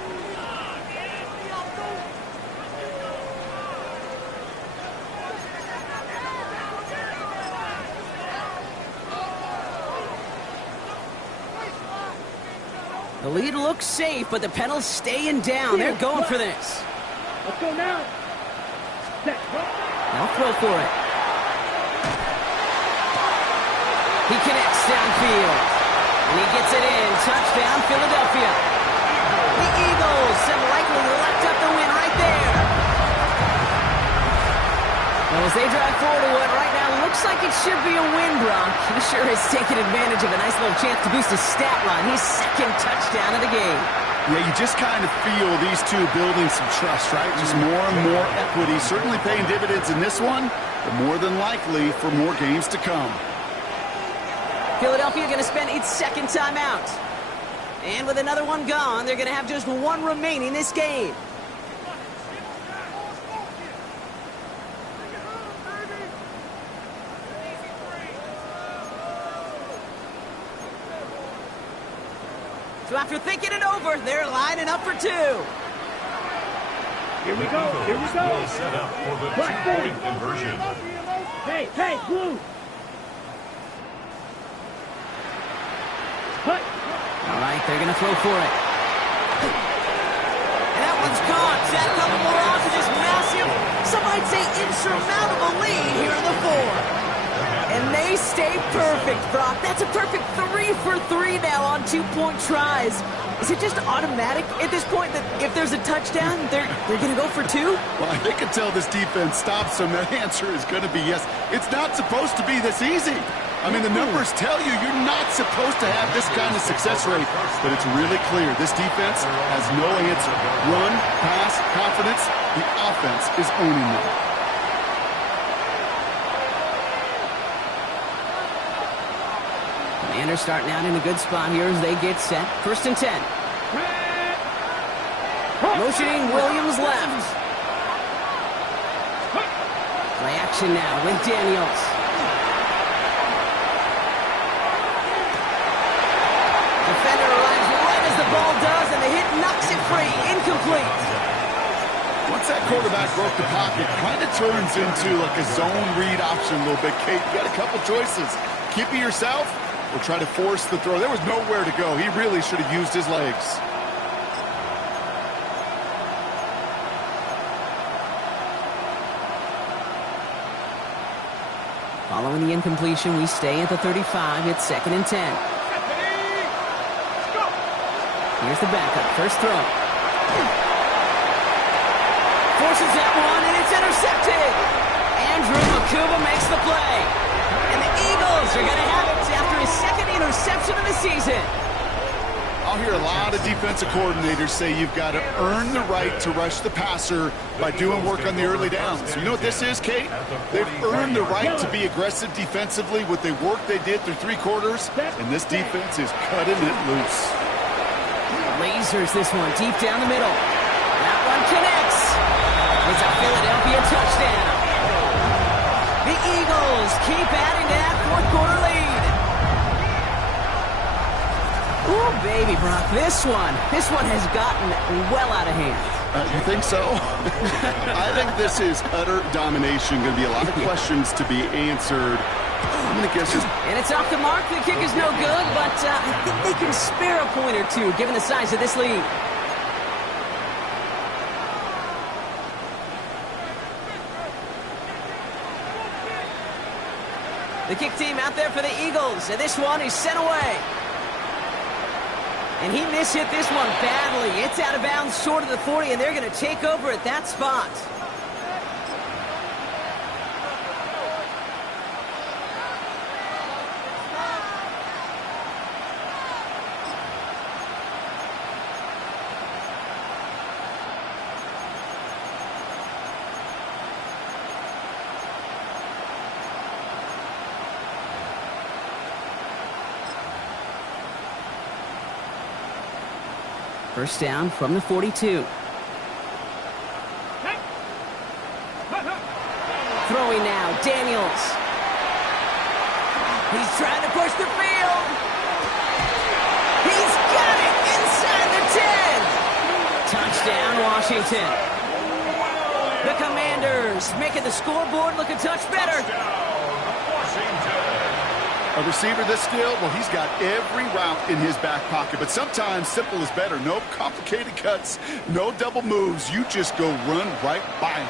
The lead looks safe, but the Penals staying down. They're going for this. Let's go now. Set. They'll throw for it. He connects downfield. And he gets it in. Touchdown, Philadelphia. The Eagles have likely left up the win right there. Well, as they drive forward to what right now looks like it should be a win, Brock. He sure has taken advantage of a nice little chance to boost his stat line. His 2nd touchdown of the game. Yeah, you just kind of feel these two building some trust, right? Just more and more equity. Certainly paying dividends in this one, but more than likely for more games to come. Philadelphia going to spend its 2nd timeout. And with another one gone, they're going to have just 1 remaining this game. So after thinking it over, they're lining up for 2. Here we go. Here we go. Will set up for the 2-point conversion. Hey, hey, Blue. right, they're going to throw for it. And that one's gone. Set a couple more on to this massive, some might say insurmountable lead here in the fourth. And they stay perfect, Brock. That's a perfect 3 for 3 now on 2-point tries. Is it just automatic at this point that if there's a touchdown, they're going to go for 2? Well, they can tell this defense stops them. The answer is going to be yes. It's not supposed to be this easy. I mean, the numbers tell you you're not supposed to have this kind of success rate. But it's really clear this defense has no answer. Run, pass, confidence. The offense is owning them. Commanders starting out in a good spot here as they get set. 1st and 10. Motioning Williams left. Play action now with Daniels. Defender arrives right as the ball does, and the hit knocks it free. Incomplete. Once that quarterback broke the pocket, kind of turns into like a zone read option a little bit, Kate. You got a couple choices. Keep it yourself or try to force the throw. There was nowhere to go. He really should have used his legs. Following the incompletion, we stay at the 35. It's 2nd and 10. Here's the backup. First throw. Forces that one, and it's intercepted. Andrew Makuba makes the play. And the Eagles are going to have it after his 2nd interception of the season. I'll hear a lot of defensive coordinators say you've got to earn the right to rush the passer by doing work on the early downs. You know what this is, Kate? They've earned the right to be aggressive defensively with the work they did through 3 quarters, and this defense is cutting it loose. Lasers this one deep down the middle. That one connects. It's a Philadelphia touchdown. The Eagles keep adding to that 4th quarter lead. Ooh, baby, Brock, this one has gotten well out of hand. You think so? I think this is utter domination. Going to be a lot of questions to be answered. I'm going to guess just... And it's off the mark. The kick is no good, but I think they can spare a point or two given the size of this lead. The kick team out there for the Eagles, and this one is sent away. And he mishit this one badly. It's out of bounds short of the 40, and they're going to take over at that spot. First down from the 42. Throwing now, Daniels. He's trying to push the field. He's got it inside the 10. Touchdown, Washington. The Commanders making the scoreboard look a touch better. A receiver this skilled, well, he's got every route in his back pocket. But sometimes simple is better. No complicated cuts, no double moves. You just go run right by him.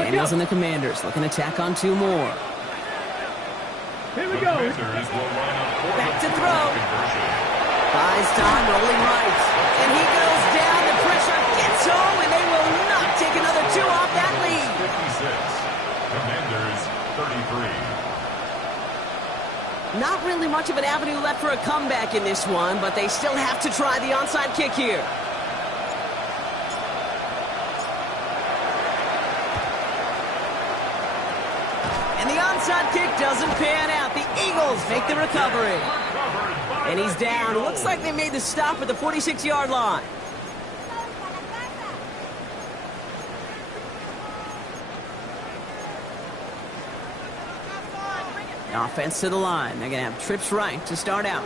Daniels and the Commanders looking to tack on 2 more. Here we go. Back to throw. Buys time, rolling right. And he goes down. The pressure gets home, and they will not take another 2 off that lead. 56. Commanders 33. Not really much of an avenue left for a comeback in this one, but they still have to try the onside kick here. And the onside kick doesn't pan out. The Eagles make the recovery. And he's down. Looks like they made the stop at the 46-yard line. Offense to the line. They're going to have trips right to start out.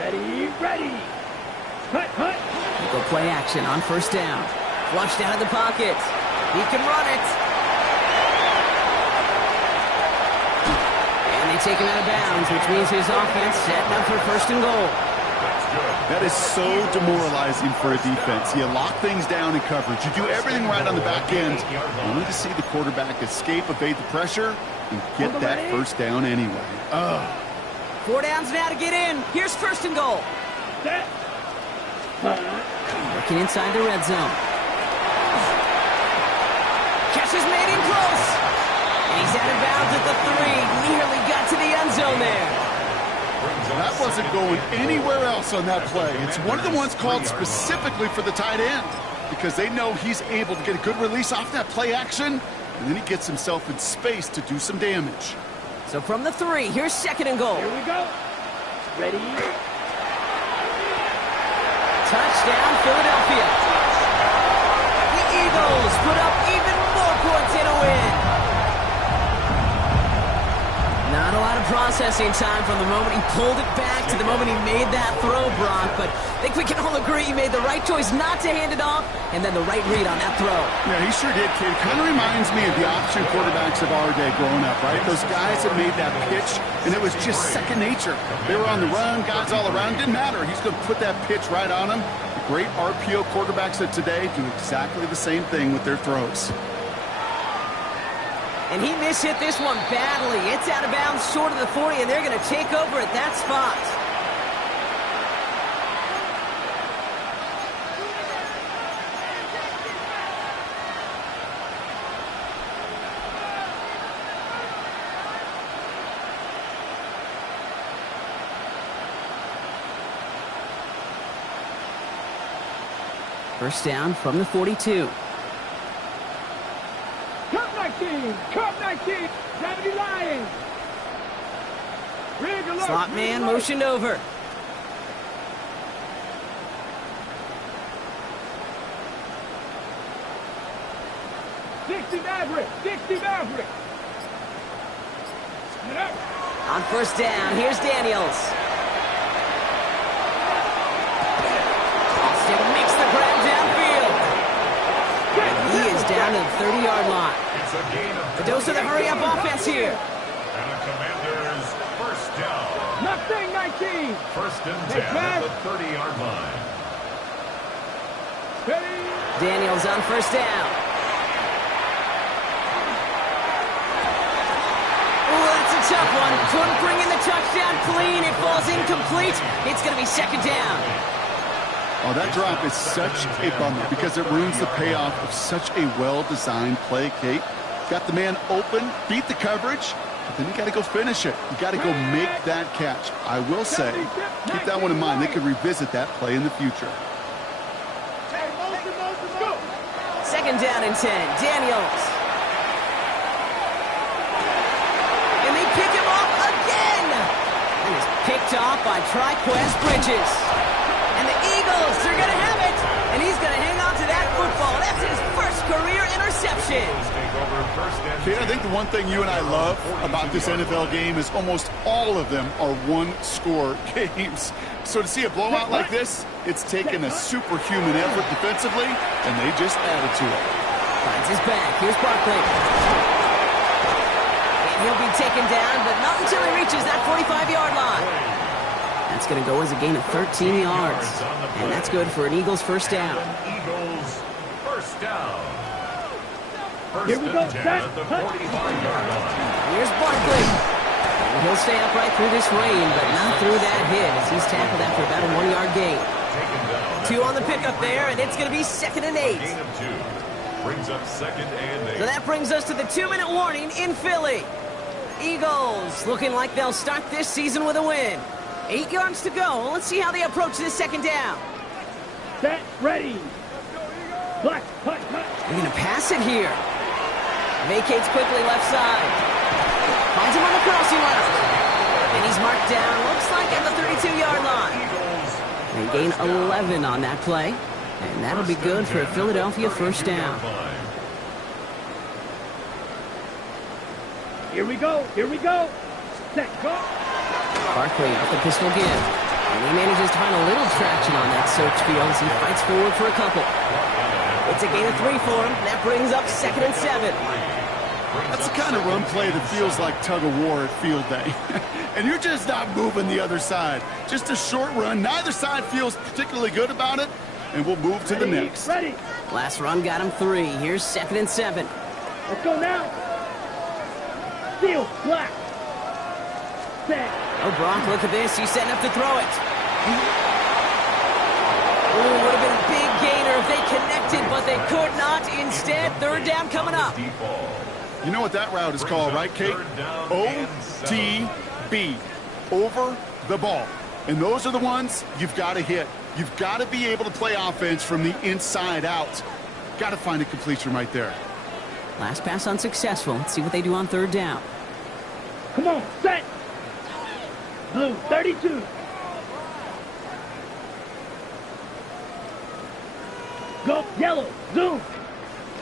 Ready, ready. Hut, hut. Go play action on first down. Flushed out of the pocket. He can run it. And they taken out of bounds, which means his offense setting up for first and goal. That is so demoralizing for a defense. You lock things down in coverage. You do everything right on the back end, only to see the quarterback escape, evade the pressure, and get that first down anyway. 4 downs now to get in. Here's first and goal. Working inside the red zone. Catch is made in close. And he's out of bounds at the 3. Nearly got to the end zone there. That wasn't going anywhere else on that play. It's one of the ones called specifically for the tight end because they know he's able to get a good release off that play action, and then he gets himself in space to do some damage. So from the 3, here's second and goal. Here we go. Ready? Touchdown, Philadelphia. The Eagles put up even more points in a win. Not a lot of processing time from the moment he pulled it back to the moment he made that throw, Brock. But I think we can all agree he made the right choice not to hand it off and then the right read on that throw. Yeah, he sure did, kid. Kind of reminds me of the option quarterbacks of our day growing up, right? Those guys that made that pitch, and it was just second nature. They were on the run, guys all around. Didn't matter. He's going to put that pitch right on them. The great RPO quarterbacks of today do exactly the same thing with their throws. And he mishit this one badly. It's out of bounds short of the 40, and they're going to take over at that spot. First down from the 42. Cup 19, Gravity Lions. Slot man motioned over. Dixie Maverick. On first down, here's Daniels. Austin makes the grab downfield. And he is down to the 30-yard line. The dose of the hurry-up offense here. And the Commanders first down. Mustang 19. First and 10 at the 30-yard line. Daniels on first down. Oh, that's a tough one. Couldn't bring in the touchdown clean. It falls incomplete. It's going to be second down. Oh, that drop is such a bummer because it ruins the payoff of such a well-designed play, Kate. Got the man open, beat the coverage, but then you got to go finish it. You got to go make that catch. I will say, keep that one in mind. They could revisit that play in the future. Second down and 10. Daniels. And they pick him off again. And he's picked off by Triquest Bridges. And the Eagles are going to have it. And he's going to hang on to that football. That's his first career interception. Kate, I think the one thing you and I love about this NFL game is almost all of them are one-score games. So to see a blowout like this, it's taken a superhuman effort defensively, and they just added to it. Finds his back. Here's Barkley. And he'll be taken down, but not until he reaches that 45-yard line. That's going to go as a gain of 13 yards. And that's good for an Eagles first down. Eagles first down. Here we go. At the 45-yard line. Here's Barkley. And he'll stay upright through this rain, but not through that hit as he's tackled after about a 1-yard gain. 2 on the pickup there, and it's going to be 2nd and 8. Gain of 2. Brings up 2nd and 8. So that brings us to the 2-minute warning in Philly. Eagles looking like they'll start this season with a win. 8 yards to go. Let's see how they approach this second down. Set, ready. Black, hut. They're going to pass it here. Vacates quickly left side. Finds him on the crossing route. And he's marked down, looks like at the 32-yard line. They gain 11 on that play. And that'll be good for a Philadelphia first down. Here we go. Set, go. Barkley off the pistol give. And he manages to find a little traction on that search field as he fights forward for a couple. It's a gain of 3 for him. That brings up 2nd and 7. That's the kind of run play that feels like tug-of-war at field day. And you're just not moving the other side. Just a short run. Neither side feels particularly good about it, and we'll move to the next. Ready. Last run got him 3. Here's 2nd and 7. Let's go now. Field, black. Set. Oh, Gronk, look at this. He's setting up to throw it. Ooh, would have been a big gainer if they connected, but they could not. Instead, 3rd down coming up. You know what that route is called, right, Kate? OTB. Over the ball. And those are the ones you've got to hit. You've got to be able to play offense from the inside out. Got to find a completion right there. Last pass unsuccessful. Let's see what they do on 3rd down. Come on, set. Blue, 32. Go, yellow, zoom.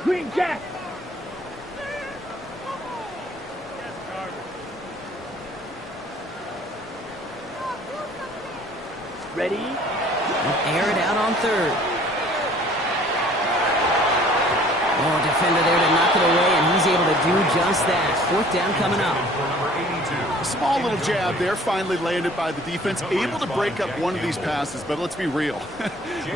Green, jack. Ready? Air it out on 3rd. Oh, defender there to knock it away, and he's able to do just that. 4th down coming up. A small little jab there, finally landed by the defense. Able to break up one of these passes, but let's be real.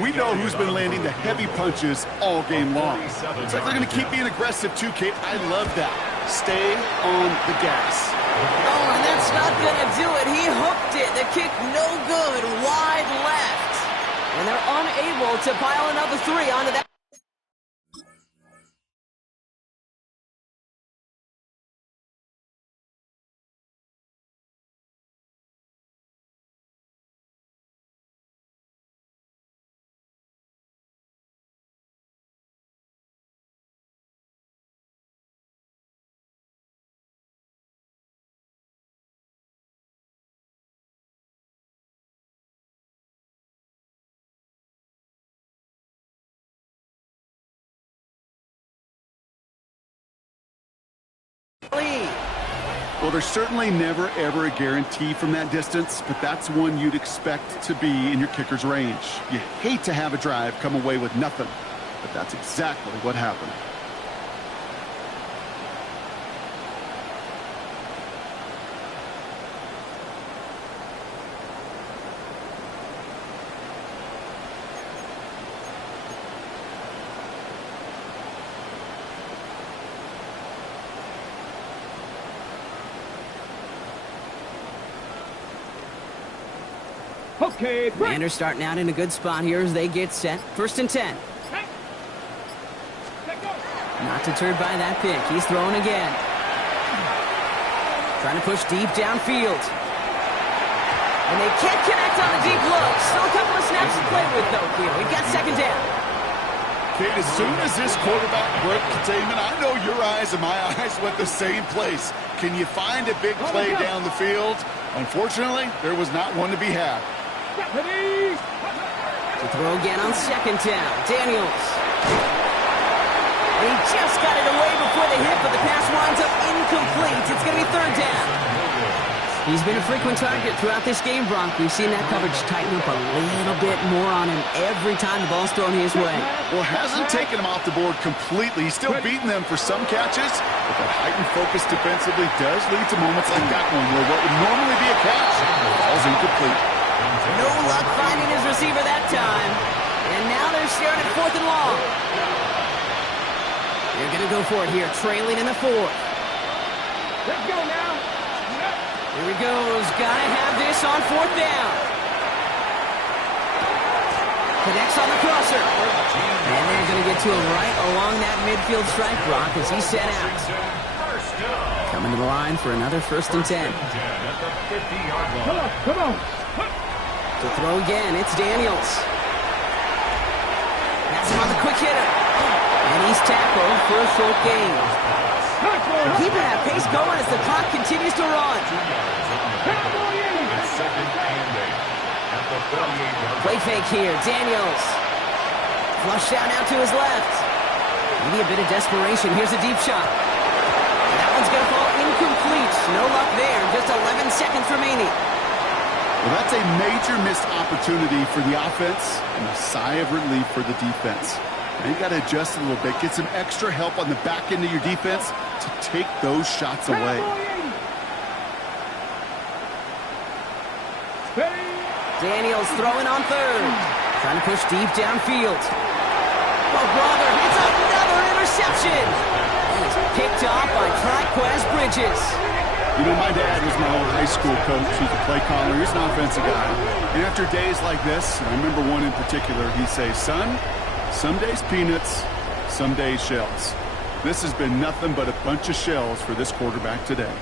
We know who's been landing the heavy punches all game long. Looks like they're going to keep being aggressive too, Kate. I love that. Stay on the gas. Oh, and that's not going to do it. He hooked it. The kick no good. Wide left. And they're unable to pile another 3 onto that. Well, there's certainly never, ever a guarantee from that distance, but that's one you'd expect to be in your kicker's range. You hate to have a drive come away with nothing, but that's exactly what happened. Okay, break. Commanders starting out in a good spot here as they get set. 1st and 10. Hey. Let go. Not deterred by that pick. He's throwing again. Trying to push deep downfield. And they can't connect on the deep look. Still a couple of snaps to play with, though, here. We've got 2nd down. Kate, as soon as this quarterback broke containment, I know your eyes and my eyes went the same place. Can you find a big play down the field? Unfortunately, there was not one to be had. Ready. To throw again on 2nd down. Daniels. And he just got it away before the hit, but the pass winds up incomplete. It's going to be 3rd down. He's been a frequent target throughout this game, Bronk. We've seen that coverage tighten up a little bit more on him every time the ball's thrown his way. Well, hasn't taken him off the board completely. He's still beating them for some catches, but that heightened focus defensively does lead to moments like that one where what would normally be a catch falls incomplete. No luck finding his receiver that time. And now they're staring at 4th and long. They're going to go for it here, trailing in the 4th. Let's go now. Here he goes. Gotta have this on 4th down. Connects on the crosser. And they're going to get to him right along that midfield strike block as he's set out. Coming to the line for another 1st and 10. Come on, come on. To throw again, it's Daniels. That's him on the quick hitter. And he's tackled for a short gain. Keeping that pace going as the clock continues to run. Play fake here, Daniels. Flush down out to his left. Maybe a bit of desperation. Here's a deep shot. That one's going to fall incomplete. No luck there. Just 11 seconds remaining. Well, that's a major missed opportunity for the offense and a sigh of relief for the defense. Now you got to adjust a little bit, get some extra help on the back end of your defense to take those shots away. Daniels throwing on third. Trying to push deep downfield. Oh, brother, it's another interception. He's picked off by Triquez Bridges. You know, my dad was my old high school coach. He's a play caller. He's an offensive guy. And after days like this, and I remember one in particular, he'd say, son, some days peanuts, some days shells. This has been nothing but a bunch of shells for this quarterback today.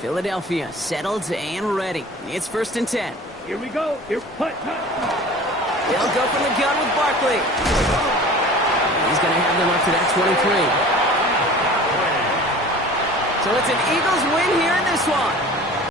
Philadelphia settled and ready. It's 1st and 10. Here we go. Here, punt. They'll go from the gun with Barkley. He's going to have them up to that 23. So it's an Eagles win